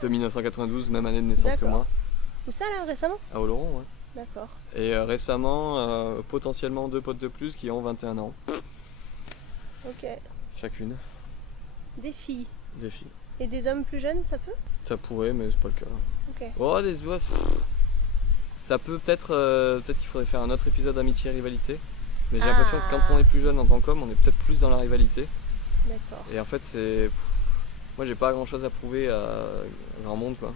De 1992, même année de naissance que D'accord. moi. Où ça là, récemment? À Oloron, ouais. D'accord. Et récemment, potentiellement 2 potes de plus qui ont 21 ans. Ok. Chacune. Des filles. Des filles. Et des hommes plus jeunes, ça peut? Ça pourrait, mais c'est pas le cas. Ok. Oh, ça peut peut-être qu'il faudrait faire un autre épisode amitié et rivalité. Mais j'ai l'impression que quand on est plus jeune en tant qu'homme, on est peut-être plus dans la rivalité. D'accord. Et en fait, moi j'ai pas grand chose à prouver à grand monde, quoi.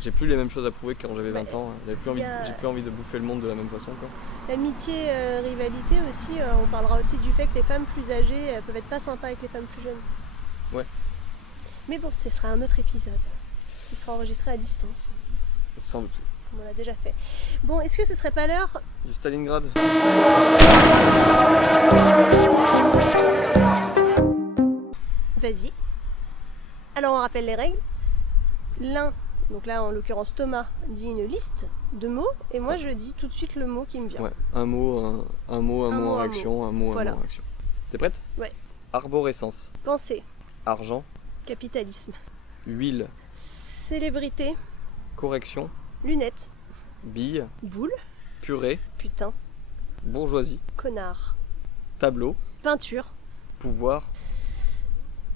J'ai plus les mêmes choses à prouver que quand j'avais 20 ans. J'ai plus envie de bouffer le monde de la même façon, quoi. L'amitié, rivalité aussi, on parlera aussi du fait que les femmes plus âgées peuvent être pas sympas avec les femmes plus jeunes. Ouais. Mais bon, ce sera un autre épisode qui sera enregistré à distance, Sans doute. comme on l'a déjà fait. Bon, est-ce que ce serait pas l'heure? Du Stalingrad. Vas-y. Alors on rappelle les règles. L'un, donc là en l'occurrence Thomas, dit une liste de mots et moi je dis tout de suite le mot qui me vient. Ouais, un mot en réaction, un mot Voilà. en réaction. T'es prête? Ouais. Arborescence, Pensée, argent, capitalisme, huile, célébrité, correction, lunettes, bille, boule, purée, putain, bourgeoisie, connard, tableau, peinture, pouvoir,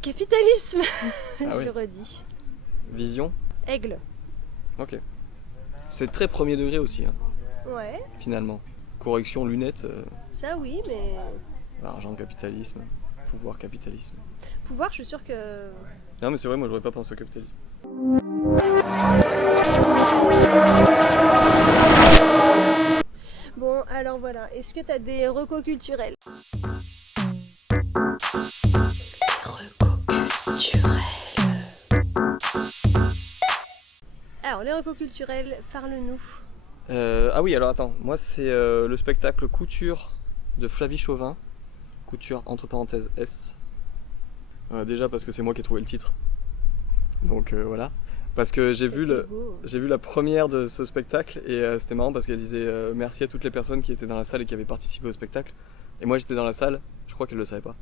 capitalisme, Ah je oui. le redis, vision. aigle. Ok. C'est très premier degré aussi, hein, Ouais, finalement. Correction, lunettes, ça oui, mais argent, capitalisme, pouvoir, capitalisme. pouvoir, je suis sûre que Non mais c'est vrai, moi j'aurais pas pensé au capitalisme. Voilà. Est-ce que tu as des recos culturels? Alors, les recos culturels, parle-nous. Ah oui, alors attends, moi c'est le spectacle Couture de Flavie Chauvin. Couture entre parenthèses S. Déjà parce que c'est moi qui ai trouvé le titre. Donc voilà. Parce que j'ai vu la première de ce spectacle et c'était marrant parce qu'elle disait merci à toutes les personnes qui étaient dans la salle et qui avaient participé au spectacle. Et moi j'étais dans la salle, je crois qu'elle le savait pas.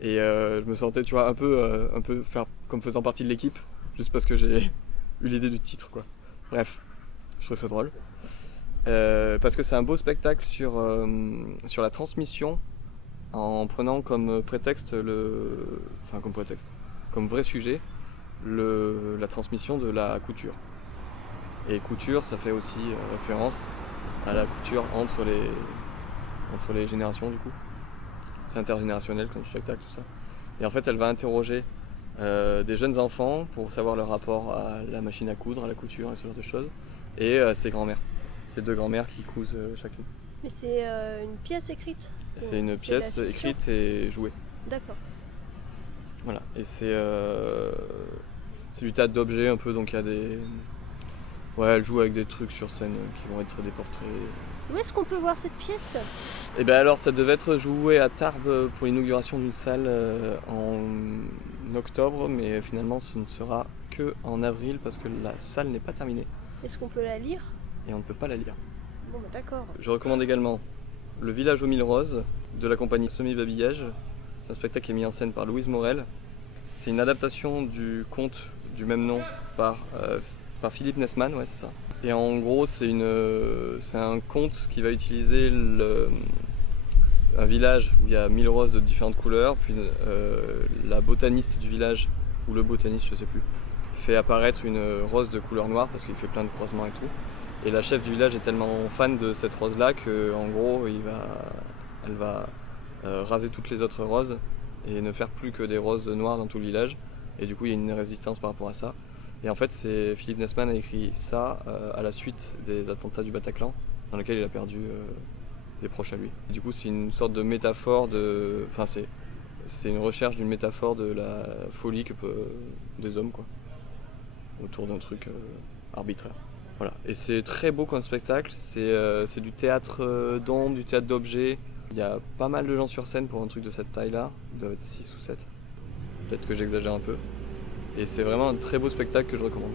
Et je me sentais, tu vois, un peu faire comme faisant partie de l'équipe, juste parce que j'ai eu l'idée du titre, quoi. Bref, je trouve ça drôle. Parce que c'est un beau spectacle sur la transmission en prenant comme prétexte comme vrai sujet la transmission de la couture. Et couture, ça fait aussi référence à la couture entre les générations, du coup. C'est intergénérationnel comme spectacle, tout ça. Et en fait, elle va interroger des jeunes enfants pour savoir leur rapport à la machine à coudre, à la couture et ce genre de choses. Et ses grands-mères. Ces deux grands-mères qui cousent chacune. Mais c'est une pièce écrite? C'est une pièce écrite et jouée. D'accord. Voilà. Et c'est du théâtre d'objets un peu, donc il y a des... Ouais, elle joue avec des trucs sur scène qui vont être des portraits. Où est-ce qu'on peut voir cette pièce? Et bien alors, ça devait être joué à Tarbes pour l'inauguration d'une salle en octobre, mais finalement ce ne sera que en avril parce que la salle n'est pas terminée. Est-ce qu'on peut la lire? Et on ne peut pas la lire. Bon bah d'accord. Je recommande également Le Village aux Mille Roses de la compagnie Semi-Babillage. C'est un spectacle qui est mis en scène par Louise Morel. C'est une adaptation du conte du même nom par Philippe Nesman, ouais c'est ça. Et en gros c'est un conte qui va utiliser un village où il y a 1000 roses de différentes couleurs, puis la botaniste du village, ou le botaniste je sais plus, fait apparaître une rose de couleur noire parce qu'il fait plein de croisements et tout. Et la chef du village est tellement fan de cette rose-là qu'en gros, elle va raser toutes les autres roses et ne faire plus que des roses noires dans tout le village. Et du coup, il y a une résistance par rapport à ça. Et en fait, c'est Philippe Nesman a écrit ça à la suite des attentats du Bataclan, dans lesquels il a perdu des proches à lui. Et du coup, c'est une sorte de métaphore c'est une recherche d'une métaphore de la folie des hommes, quoi, autour d'un truc arbitraire. Voilà. Et c'est très beau comme spectacle, c'est du théâtre d'ombre, du théâtre d'objets. Il y a pas mal de gens sur scène pour un truc de cette taille-là, il doit être 6 ou 7. Peut-être que j'exagère un peu. Et c'est vraiment un très beau spectacle que je recommande.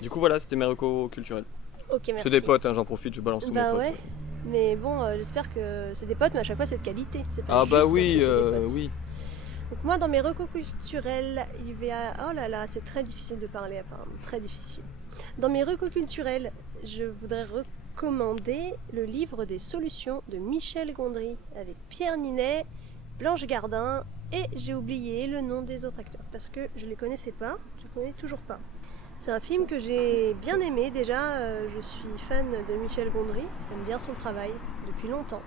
Du coup voilà, c'était mes recos culturels. Ok, merci. C'est des potes, hein, j'en profite, je balance tous mes potes. Ouais. Mais bon, j'espère que c'est des potes, mais à chaque fois c'est de qualité. C'est pas Ah juste bah parce oui, que c'est des potes. oui. Donc moi dans mes recos culturels, il y a... Oh là là, c'est très difficile de parler apparemment, très difficile. Dans mes recos culturels, je voudrais recommander le livre des solutions de Michel Gondry avec Pierre Ninet, Blanche Gardin et j'ai oublié le nom des autres acteurs parce que je les connaissais pas, je les connais toujours pas. C'est un film que j'ai bien aimé déjà, je suis fan de Michel Gondry, j'aime bien son travail depuis longtemps.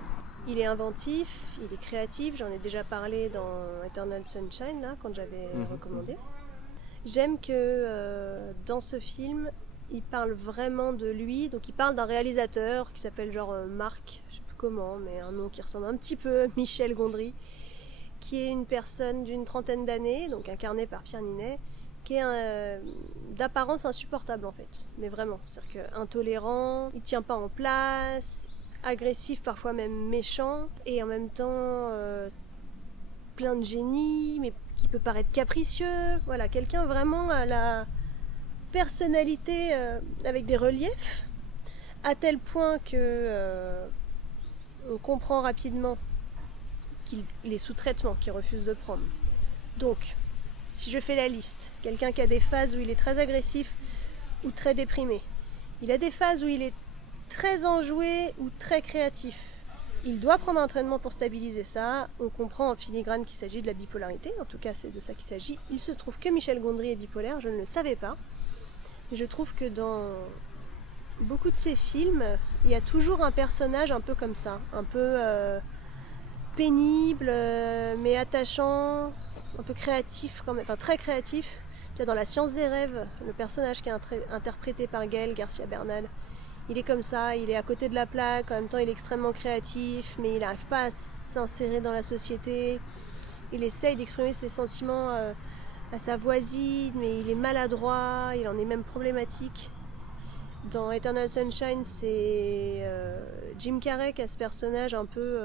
Il est inventif, il est créatif, j'en ai déjà parlé dans Eternal Sunshine là, quand j'avais recommandé. J'aime que dans ce film, il parle vraiment de lui, donc il parle d'un réalisateur qui s'appelle genre Marc, je sais plus comment, mais un nom qui ressemble un petit peu à Michel Gondry, qui est une personne d'une trentaine d'années, donc incarnée par Pierre Ninet, qui est d'apparence insupportable en fait, mais vraiment, c'est-à-dire qu'intolérant, il tient pas en place, agressif, parfois même méchant, et en même temps plein de génie, mais qui peut paraître capricieux, voilà, quelqu'un vraiment à la personnalité avec des reliefs, à tel point que on comprend rapidement qu'il est sous traitement, qu'il refuse de prendre. Donc, si je fais la liste, quelqu'un qui a des phases où il est très agressif ou très déprimé, il a des phases où il est très enjoué ou très créatif. Il doit prendre un entraînement pour stabiliser ça. On comprend en filigrane qu'il s'agit de la bipolarité, en tout cas c'est de ça qu'il s'agit. Il se trouve que Michel Gondry est bipolaire, je ne le savais pas. Mais je trouve que dans beaucoup de ses films, il y a toujours un personnage un peu comme ça, un peu pénible, mais attachant, un peu créatif quand même, enfin très créatif. Tu vois, dans La Science des rêves, le personnage qui est interprété par Gaël Garcia Bernal, Il est comme ça, il est à côté de la plaque, en même temps il est extrêmement créatif, mais il n'arrive pas à s'insérer dans la société. Il essaye d'exprimer ses sentiments à sa voisine, mais il est maladroit, il en est même problématique. Dans Eternal Sunshine, c'est Jim Carrey qui a ce personnage un peu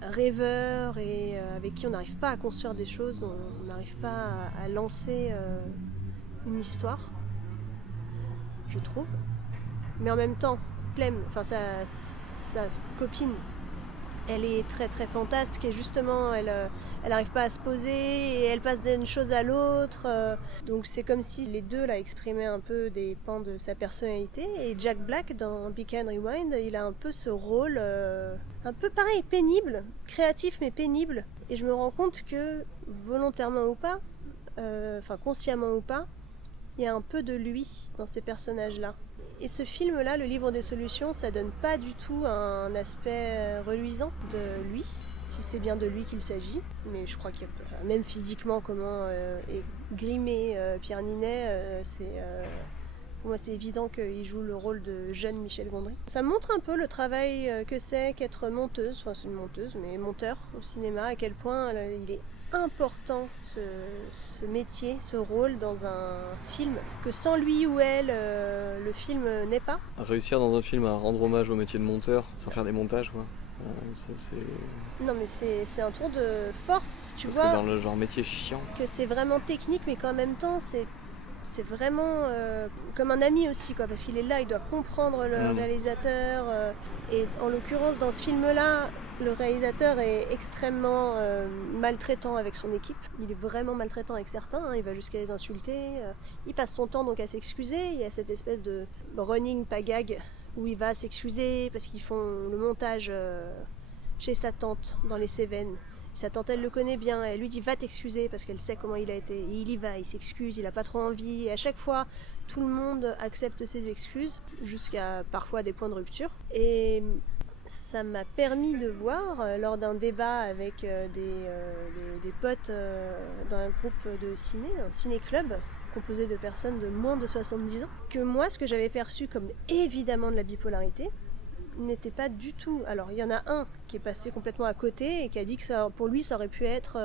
rêveur et avec qui on n'arrive pas à construire des choses, on n'arrive pas à lancer une histoire, je trouve. Mais en même temps, Clem, enfin sa copine, elle est très très fantasque et justement elle n'arrive pas à se poser et elle passe d'une chose à l'autre. Donc c'est comme si les deux là exprimaient un peu des pans de sa personnalité. Et Jack Black dans Big Henry Rewind, il a un peu ce rôle un peu pareil, pénible, créatif mais pénible. Et je me rends compte que volontairement ou pas, enfin consciemment ou pas, il y a un peu de lui dans ces personnages-là. Et ce film-là, Le Livre des Solutions, ça donne pas du tout un aspect reluisant de lui, si c'est bien de lui qu'il s'agit. Mais je crois qu'il y a, enfin, même physiquement, comment est grimé Pierre Ninet, pour moi c'est évident qu'il joue le rôle de jeune Michel Gondry. Ça montre un peu le travail que c'est qu'être monteuse, enfin c'est une monteuse, mais monteur au cinéma, à quel point il est important ce métier, ce rôle dans un film, que sans lui ou elle, le film n'est pas. Réussir dans un film à rendre hommage au métier de monteur, sans faire des montages, quoi. Ça, c'est... Non mais c'est un tour de force, tu Parce vois. que dans le genre métier chiant. Que c'est vraiment technique, mais qu'en même temps, c'est vraiment comme un ami aussi, quoi, parce qu'il est là, il doit comprendre le réalisateur. Et en l'occurrence, dans ce film-là, le réalisateur est extrêmement maltraitant avec son équipe. Il est vraiment maltraitant avec certains, hein, il va jusqu'à les insulter. Il passe son temps donc à s'excuser. Il y a cette espèce de running pas gag où il va s'excuser parce qu'ils font le montage chez sa tante dans les Cévennes. Sa tante, elle le connaît bien, elle lui dit va t'excuser parce qu'elle sait comment il a été. Et il y va, il s'excuse, il a pas trop envie. Et à chaque fois, tout le monde accepte ses excuses, jusqu'à parfois des points de rupture. Et ça m'a permis de voir, lors d'un débat avec des potes dans un groupe de ciné, un ciné-club, composé de personnes de moins de 70 ans, que moi, ce que j'avais perçu comme évidemment de la bipolarité, n'était pas du tout. Alors il y en a un qui est passé complètement à côté et qui a dit que ça, pour lui ça aurait pu être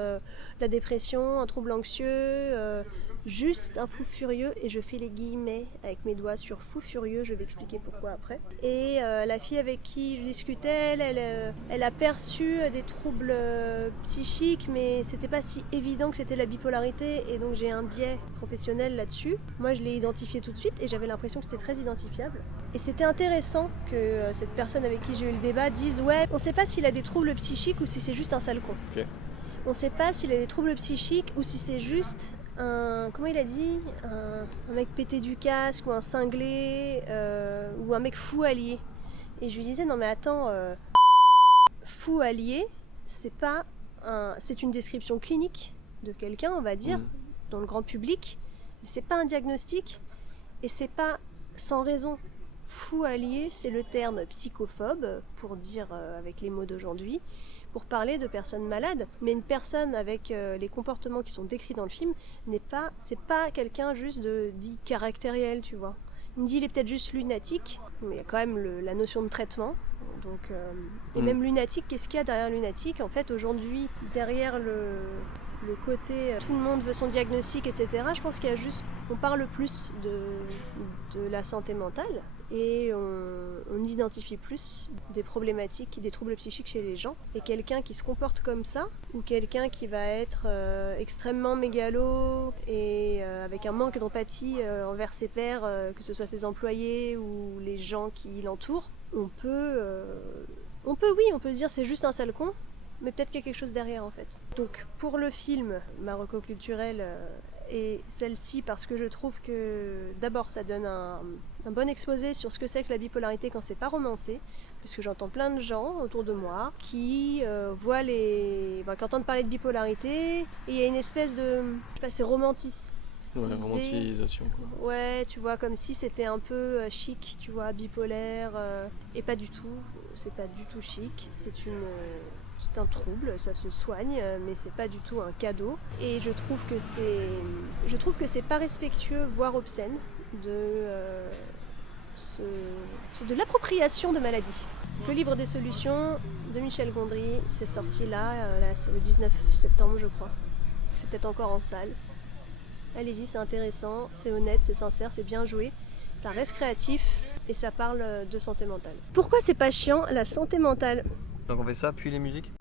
la dépression, un trouble anxieux, juste un fou furieux, et je fais les guillemets avec mes doigts sur fou furieux, je vais expliquer pourquoi après. Et la fille avec qui je discutais, elle a perçu des troubles psychiques, mais c'était pas si évident que c'était la bipolarité, et donc j'ai un biais professionnel là-dessus. Moi je l'ai identifié tout de suite et j'avais l'impression que c'était très identifiable. Et c'était intéressant que cette personne avec qui j'ai eu le débat dise ouais, on sait pas s'il a des troubles psychiques ou si c'est juste un sale con. Okay. On sait pas s'il a des troubles psychiques ou si c'est juste un, comment il a dit, un mec pété du casque ou un cinglé ou un mec fou allié. Et je lui disais non mais attends, fou allié, c'est une description clinique de quelqu'un, on va dire, dans le grand public, mais c'est pas un diagnostic et c'est pas sans raison. Fou allié, c'est le terme psychophobe, pour dire avec les mots d'aujourd'hui, pour parler de personnes malades. Mais une personne avec les comportements qui sont décrits dans le film, c'est pas quelqu'un juste dit caractériel, tu vois. Il me dit il est peut-être juste lunatique, mais il y a quand même la notion de traitement. Donc, et même lunatique, qu'est-ce qu'il y a derrière lunatique ? En fait, aujourd'hui, derrière le côté tout le monde veut son diagnostic, etc., je pense qu'il y a juste, on parle plus de la santé mentale et on identifie plus des problématiques, des troubles psychiques chez les gens. Et quelqu'un qui se comporte comme ça, ou quelqu'un qui va être extrêmement mégalo et avec un manque d'empathie envers ses pairs, que ce soit ses employés ou les gens qui l'entourent, on peut se dire c'est juste un sale con, mais peut-être qu'il y a quelque chose derrière en fait. Donc pour le film, ma reco culturelle est celle-ci parce que je trouve que d'abord ça donne un bon exposé sur ce que c'est que la bipolarité quand c'est pas romancé, parce que j'entends plein de gens autour de moi qui qui entendent parler de bipolarité et il y a une espèce de, je sais pas, c'est romantisé. Ouais, romantisation. Ouais, tu vois, comme si c'était un peu chic, tu vois, bipolaire, et pas du tout, c'est pas du tout chic, c'est un trouble, ça se soigne, mais c'est pas du tout un cadeau. Et je trouve que c'est pas respectueux, voire obscène, c'est de l'appropriation de maladie. Le livre des solutions de Michel Gondry, c'est sorti là c'est le 19 septembre je crois. C'est peut-être encore en salle. Allez-y, c'est intéressant, c'est honnête, c'est sincère, c'est bien joué. Ça reste créatif et ça parle de santé mentale. Pourquoi c'est pas chiant la santé mentale ? Donc on fait ça, puis les musiques.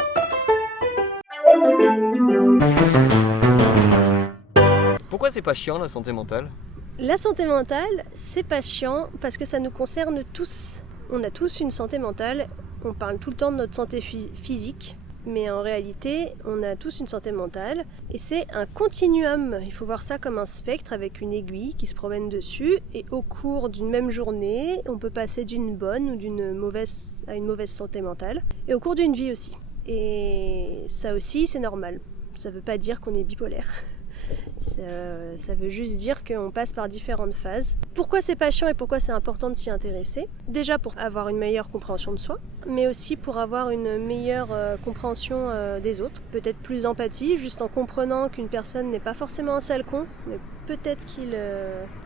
Pourquoi c'est pas chiant la santé mentale ? La santé mentale, c'est pas chiant parce que ça nous concerne tous. On a tous une santé mentale, on parle tout le temps de notre santé physique, mais en réalité, on a tous une santé mentale et c'est un continuum. Il faut voir ça comme un spectre avec une aiguille qui se promène dessus et au cours d'une même journée, on peut passer d'une bonne ou d'une mauvaise à une mauvaise santé mentale et au cours d'une vie aussi. Et ça aussi, c'est normal. Ça veut pas dire qu'on est bipolaire. Ça veut juste dire qu'on passe par différentes phases. Pourquoi c'est pas chiant et pourquoi c'est important de s'y intéresser ? Déjà pour avoir une meilleure compréhension de soi, mais aussi pour avoir une meilleure compréhension des autres. Peut-être plus d'empathie, juste en comprenant qu'une personne n'est pas forcément un sale con, mais peut-être qu'il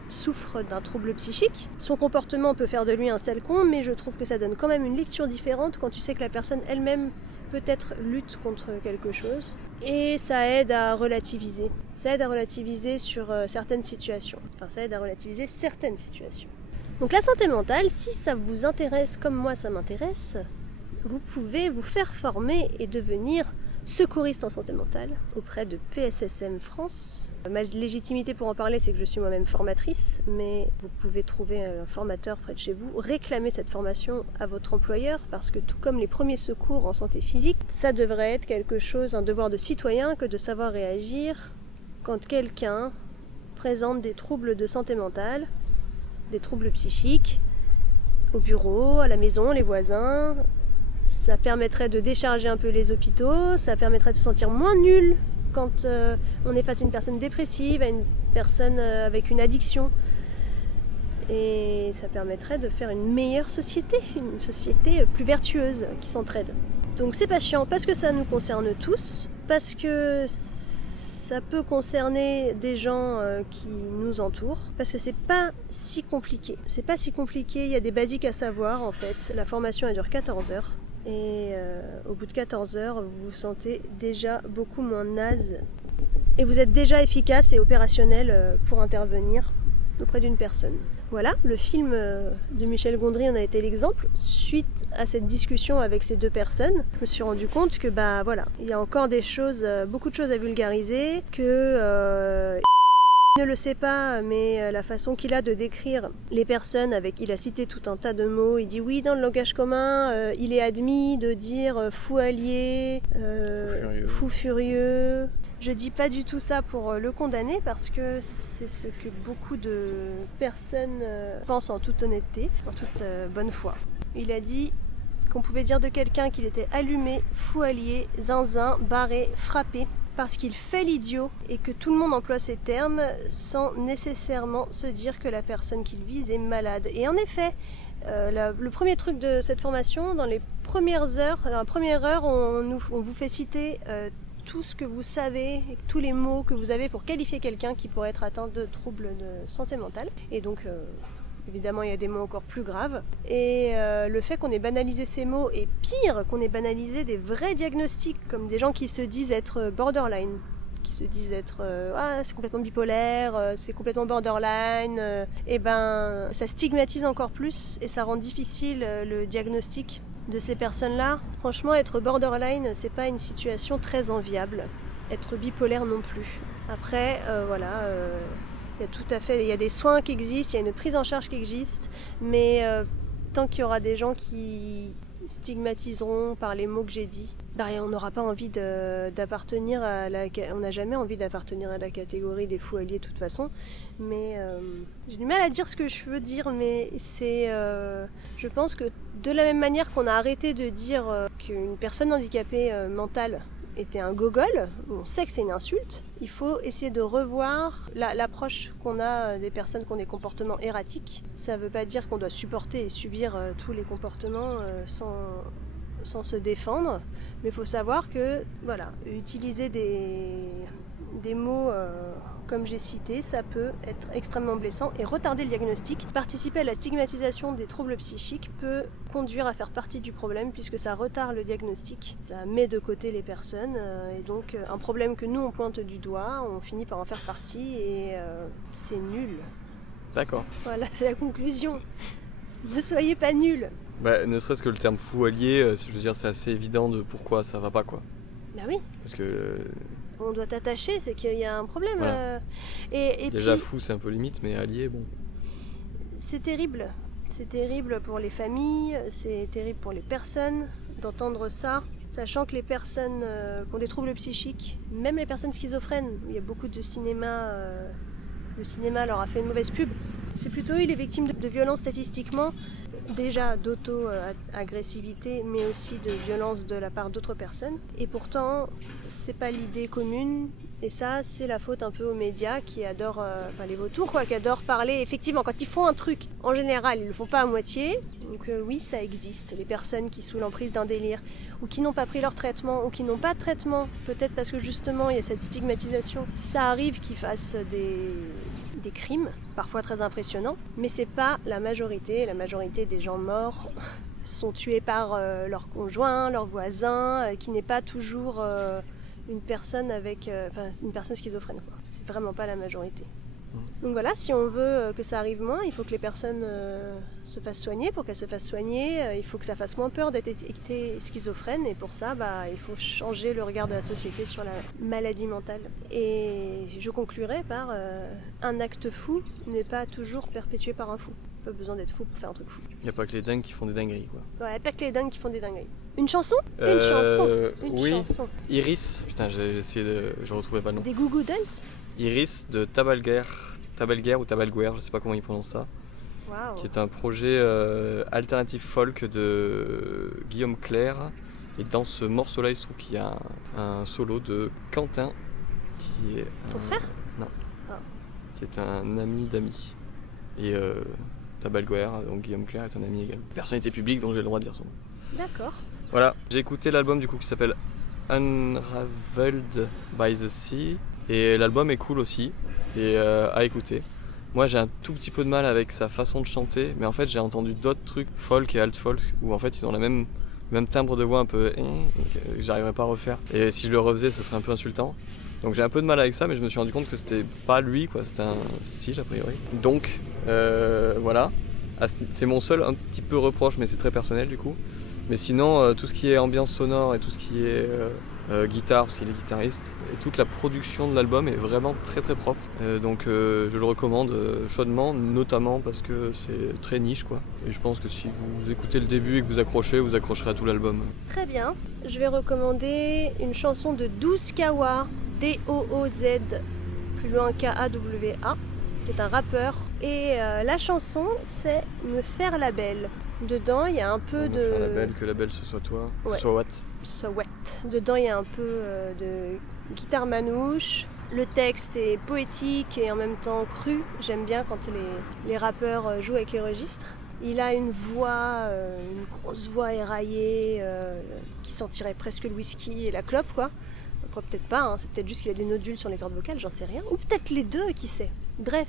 souffre d'un trouble psychique. Son comportement peut faire de lui un sale con, mais je trouve que ça donne quand même une lecture différente quand tu sais que la personne elle-même peut-être lutte contre quelque chose. Et ça aide à relativiser. Ça aide à relativiser sur certaines situations. Enfin, ça aide à relativiser certaines situations. Donc la santé mentale, si ça vous intéresse comme moi ça m'intéresse, vous pouvez vous faire former et devenir secouriste en santé mentale auprès de PSSM France. Ma légitimité pour en parler, c'est que je suis moi-même formatrice, mais vous pouvez trouver un formateur près de chez vous, réclamer cette formation à votre employeur, parce que tout comme les premiers secours en santé physique, ça devrait être quelque chose, un devoir de citoyen, que de savoir réagir quand quelqu'un présente des troubles de santé mentale, des troubles psychiques, au bureau, à la maison, les voisins. Ça permettrait de décharger un peu les hôpitaux, ça permettrait de se sentir moins nul quand on est face à une personne dépressive, à une personne avec une addiction. Et ça permettrait de faire une meilleure société, une société plus vertueuse qui s'entraide. Donc c'est pas chiant parce que ça nous concerne tous, parce que ça peut concerner des gens qui nous entourent, parce que c'est pas si compliqué. C'est pas si compliqué, il y a des basiques à savoir en fait. La formation elle dure 14 heures. Et au bout de 14 heures, vous vous sentez déjà beaucoup moins naze. Et vous êtes déjà efficace et opérationnel pour intervenir auprès d'une personne. Voilà, le film de Michel Gondry en a été l'exemple. Suite à cette discussion avec ces deux personnes, je me suis rendu compte que il y a encore des choses, beaucoup de choses à vulgariser, que ne le sait pas, mais la façon qu'il a de décrire les personnes, il a cité tout un tas de mots, il dit oui, dans le langage commun, il est admis de dire fou allié, fou furieux. Je dis pas du tout ça pour le condamner, parce que c'est ce que beaucoup de personnes pensent en toute honnêteté, en toute bonne foi. Il a dit qu'on pouvait dire de quelqu'un qu'il était allumé, fou allié, zinzin, barré, frappé, parce qu'il fait l'idiot et que tout le monde emploie ces termes sans nécessairement se dire que la personne qu'il vise est malade. Et en effet, le premier truc de cette formation, dans la première heure, on vous fait citer tout ce que vous savez, tous les mots que vous avez pour qualifier quelqu'un qui pourrait être atteint de troubles de santé mentale. Et donc, évidemment, il y a des mots encore plus graves. Et le fait qu'on ait banalisé ces mots, et pire, qu'on ait banalisé des vrais diagnostics, comme des gens qui se disent être borderline, qui se disent être c'est complètement bipolaire, c'est complètement borderline, ça stigmatise encore plus et ça rend difficile le diagnostic de ces personnes-là. Franchement, être borderline, c'est pas une situation très enviable. Être bipolaire non plus. Après, il y a des soins qui existent, il y a une prise en charge qui existe, mais tant qu'il y aura des gens qui stigmatiseront par les mots que j'ai dit, on n'aura pas envie d'appartenir on n'a jamais envie d'appartenir à la catégorie des fous alliés de toute façon, mais j'ai du mal à dire ce que je veux dire, mais c'est je pense que de la même manière qu'on a arrêté de dire qu'une personne handicapée mentale était un gogol, on sait que c'est une insulte, il faut essayer de revoir l'approche qu'on a des personnes qui ont des comportements erratiques. Ça ne veut pas dire qu'on doit supporter et subir tous les comportements sans se défendre, mais il faut savoir que utiliser des mots comme j'ai cité, ça peut être extrêmement blessant et retarder le diagnostic. Participer à la stigmatisation des troubles psychiques peut conduire à faire partie du problème puisque ça retarde le diagnostic, ça met de côté les personnes et donc un problème que nous on pointe du doigt, on finit par en faire partie et c'est nul. D'accord. Voilà, c'est la conclusion. Ne soyez pas nuls. Bah, ne serait-ce que le terme fou allié, je veux dire, c'est assez évident de pourquoi ça va pas, quoi. Bah oui. Parce que On doit t'attacher, c'est qu'il y a un problème. Voilà. Et déjà puis, fou, c'est un peu limite, mais allié, bon. c'est terrible. C'est terrible pour les familles, c'est terrible pour les personnes d'entendre ça, sachant que les personnes qui ont des troubles psychiques, même les personnes schizophrènes, il y a beaucoup de cinéma, le cinéma leur a fait une mauvaise pub, c'est plutôt eux les victimes de violences statistiquement, déjà d'auto-agressivité, mais aussi de violence de la part d'autres personnes. Et pourtant, c'est pas l'idée commune. Et ça, c'est la faute un peu aux médias qui adorent, les vautours, quoi, qui adorent parler. Effectivement, quand ils font un truc, en général, ils le font pas à moitié. Donc oui, ça existe. Les personnes qui, sous l'emprise d'un délire, ou qui n'ont pas pris leur traitement, ou qui n'ont pas de traitement, peut-être parce que justement, il y a cette stigmatisation, ça arrive qu'ils fassent des crimes, parfois très impressionnants, mais c'est pas la majorité. La majorité des gens morts sont tués par leur conjoint, leur voisin, qui n'est pas toujours une personne une personne schizophrène, quoi. C'est vraiment pas la majorité. Donc voilà, si on veut que ça arrive moins, il faut que les personnes se fassent soigner. Pour qu'elles se fassent soigner, il faut que ça fasse moins peur d'être étiquetée schizophrène. Et pour ça, il faut changer le regard de la société sur la maladie mentale. Et je conclurai par un acte fou n'est pas toujours perpétué par un fou. Pas besoin d'être fou pour faire un truc fou. Il n'y a pas que les dingues qui font des dingueries, quoi. Ouais, pas que les dingues qui font des dingueries. Une chanson Oui. Chanson. Iris, putain, j'ai essayé de... Je retrouvais pas le nom. Des Goo Goo Dolls. Iris de Tabalguer ou Tabalguer, je sais pas comment ils prononcent ça. Wow. Qui est un projet alternatif folk de Guillaume Clerc. Et dans ce morceau-là, il se trouve qu'il y a un solo de Quentin, qui est... Ton frère ? Non. Ah. Qui est un ami d'amis. Et Tabalguer, donc Guillaume Clerc, est un ami également. Personnalité publique, donc j'ai le droit de dire son nom. D'accord. Voilà, j'ai écouté l'album du coup qui s'appelle Unraveled by the Sea. Et l'album est cool aussi, et à écouter. Moi j'ai un tout petit peu de mal avec sa façon de chanter, mais en fait j'ai entendu d'autres trucs folk et alt folk où en fait ils ont le même timbre de voix un peu que j'arriverais pas à refaire. Et si je le refaisais ce serait un peu insultant. Donc j'ai un peu de mal avec ça, mais je me suis rendu compte que c'était pas lui, quoi, c'était un style a priori. Donc voilà, c'est mon seul un petit peu reproche, mais c'est très personnel du coup. Mais sinon tout ce qui est ambiance sonore et tout ce qui est guitare, parce qu'il est guitariste, et toute la production de l'album est vraiment très très propre. Donc je le recommande chaudement, notamment parce que c'est très niche, quoi. Et je pense que si vous écoutez le début et que vous accrocherez à tout l'album. Très bien. Je vais recommander une chanson de Douz Kawa, D-O-O-Z, plus loin K-A-W-A, qui est un rappeur. Et la chanson, c'est Me faire la belle. Dedans, il y a un peu de... Que la belle ce soit toi, Ouais. soit what. Soit. Dedans, il y a un peu de guitare manouche. Le texte est poétique et en même temps cru. J'aime bien quand les rappeurs jouent avec les registres. Il a une voix, une grosse voix éraillée qui sentirait presque le whisky et la clope, quoi. Après, peut-être pas, hein. C'est peut-être juste qu'il a des nodules sur les cordes vocales, j'en sais rien. Ou peut-être les deux, qui sait. Bref.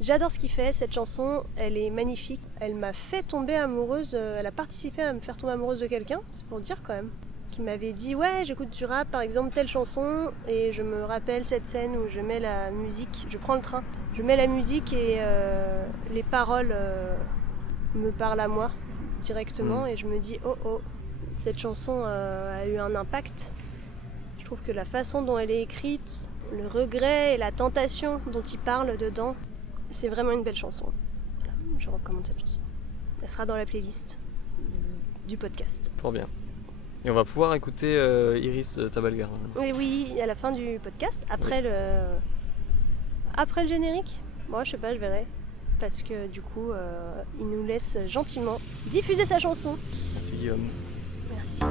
J'adore ce qu'il fait, cette chanson, elle est magnifique. Elle m'a fait tomber amoureuse, elle a participé à me faire tomber amoureuse de quelqu'un, c'est pour dire quand même. Qui m'avait dit, ouais, j'écoute du rap, par exemple, telle chanson, et je me rappelle cette scène où je mets la musique, je prends le train, je mets la musique et les paroles me parlent à moi directement, et je me dis, oh, cette chanson a eu un impact. Je trouve que la façon dont elle est écrite, le regret et la tentation dont il parle dedans, c'est vraiment une belle chanson. Voilà, je recommande cette chanson. Elle sera dans la playlist du podcast. Fort bien. Et on va pouvoir écouter Iris de Tabalguer. Et oui, à la fin du podcast, après le générique. Moi, je sais pas, je verrai. Parce que du coup, il nous laisse gentiment diffuser sa chanson. Merci Guillaume. Merci.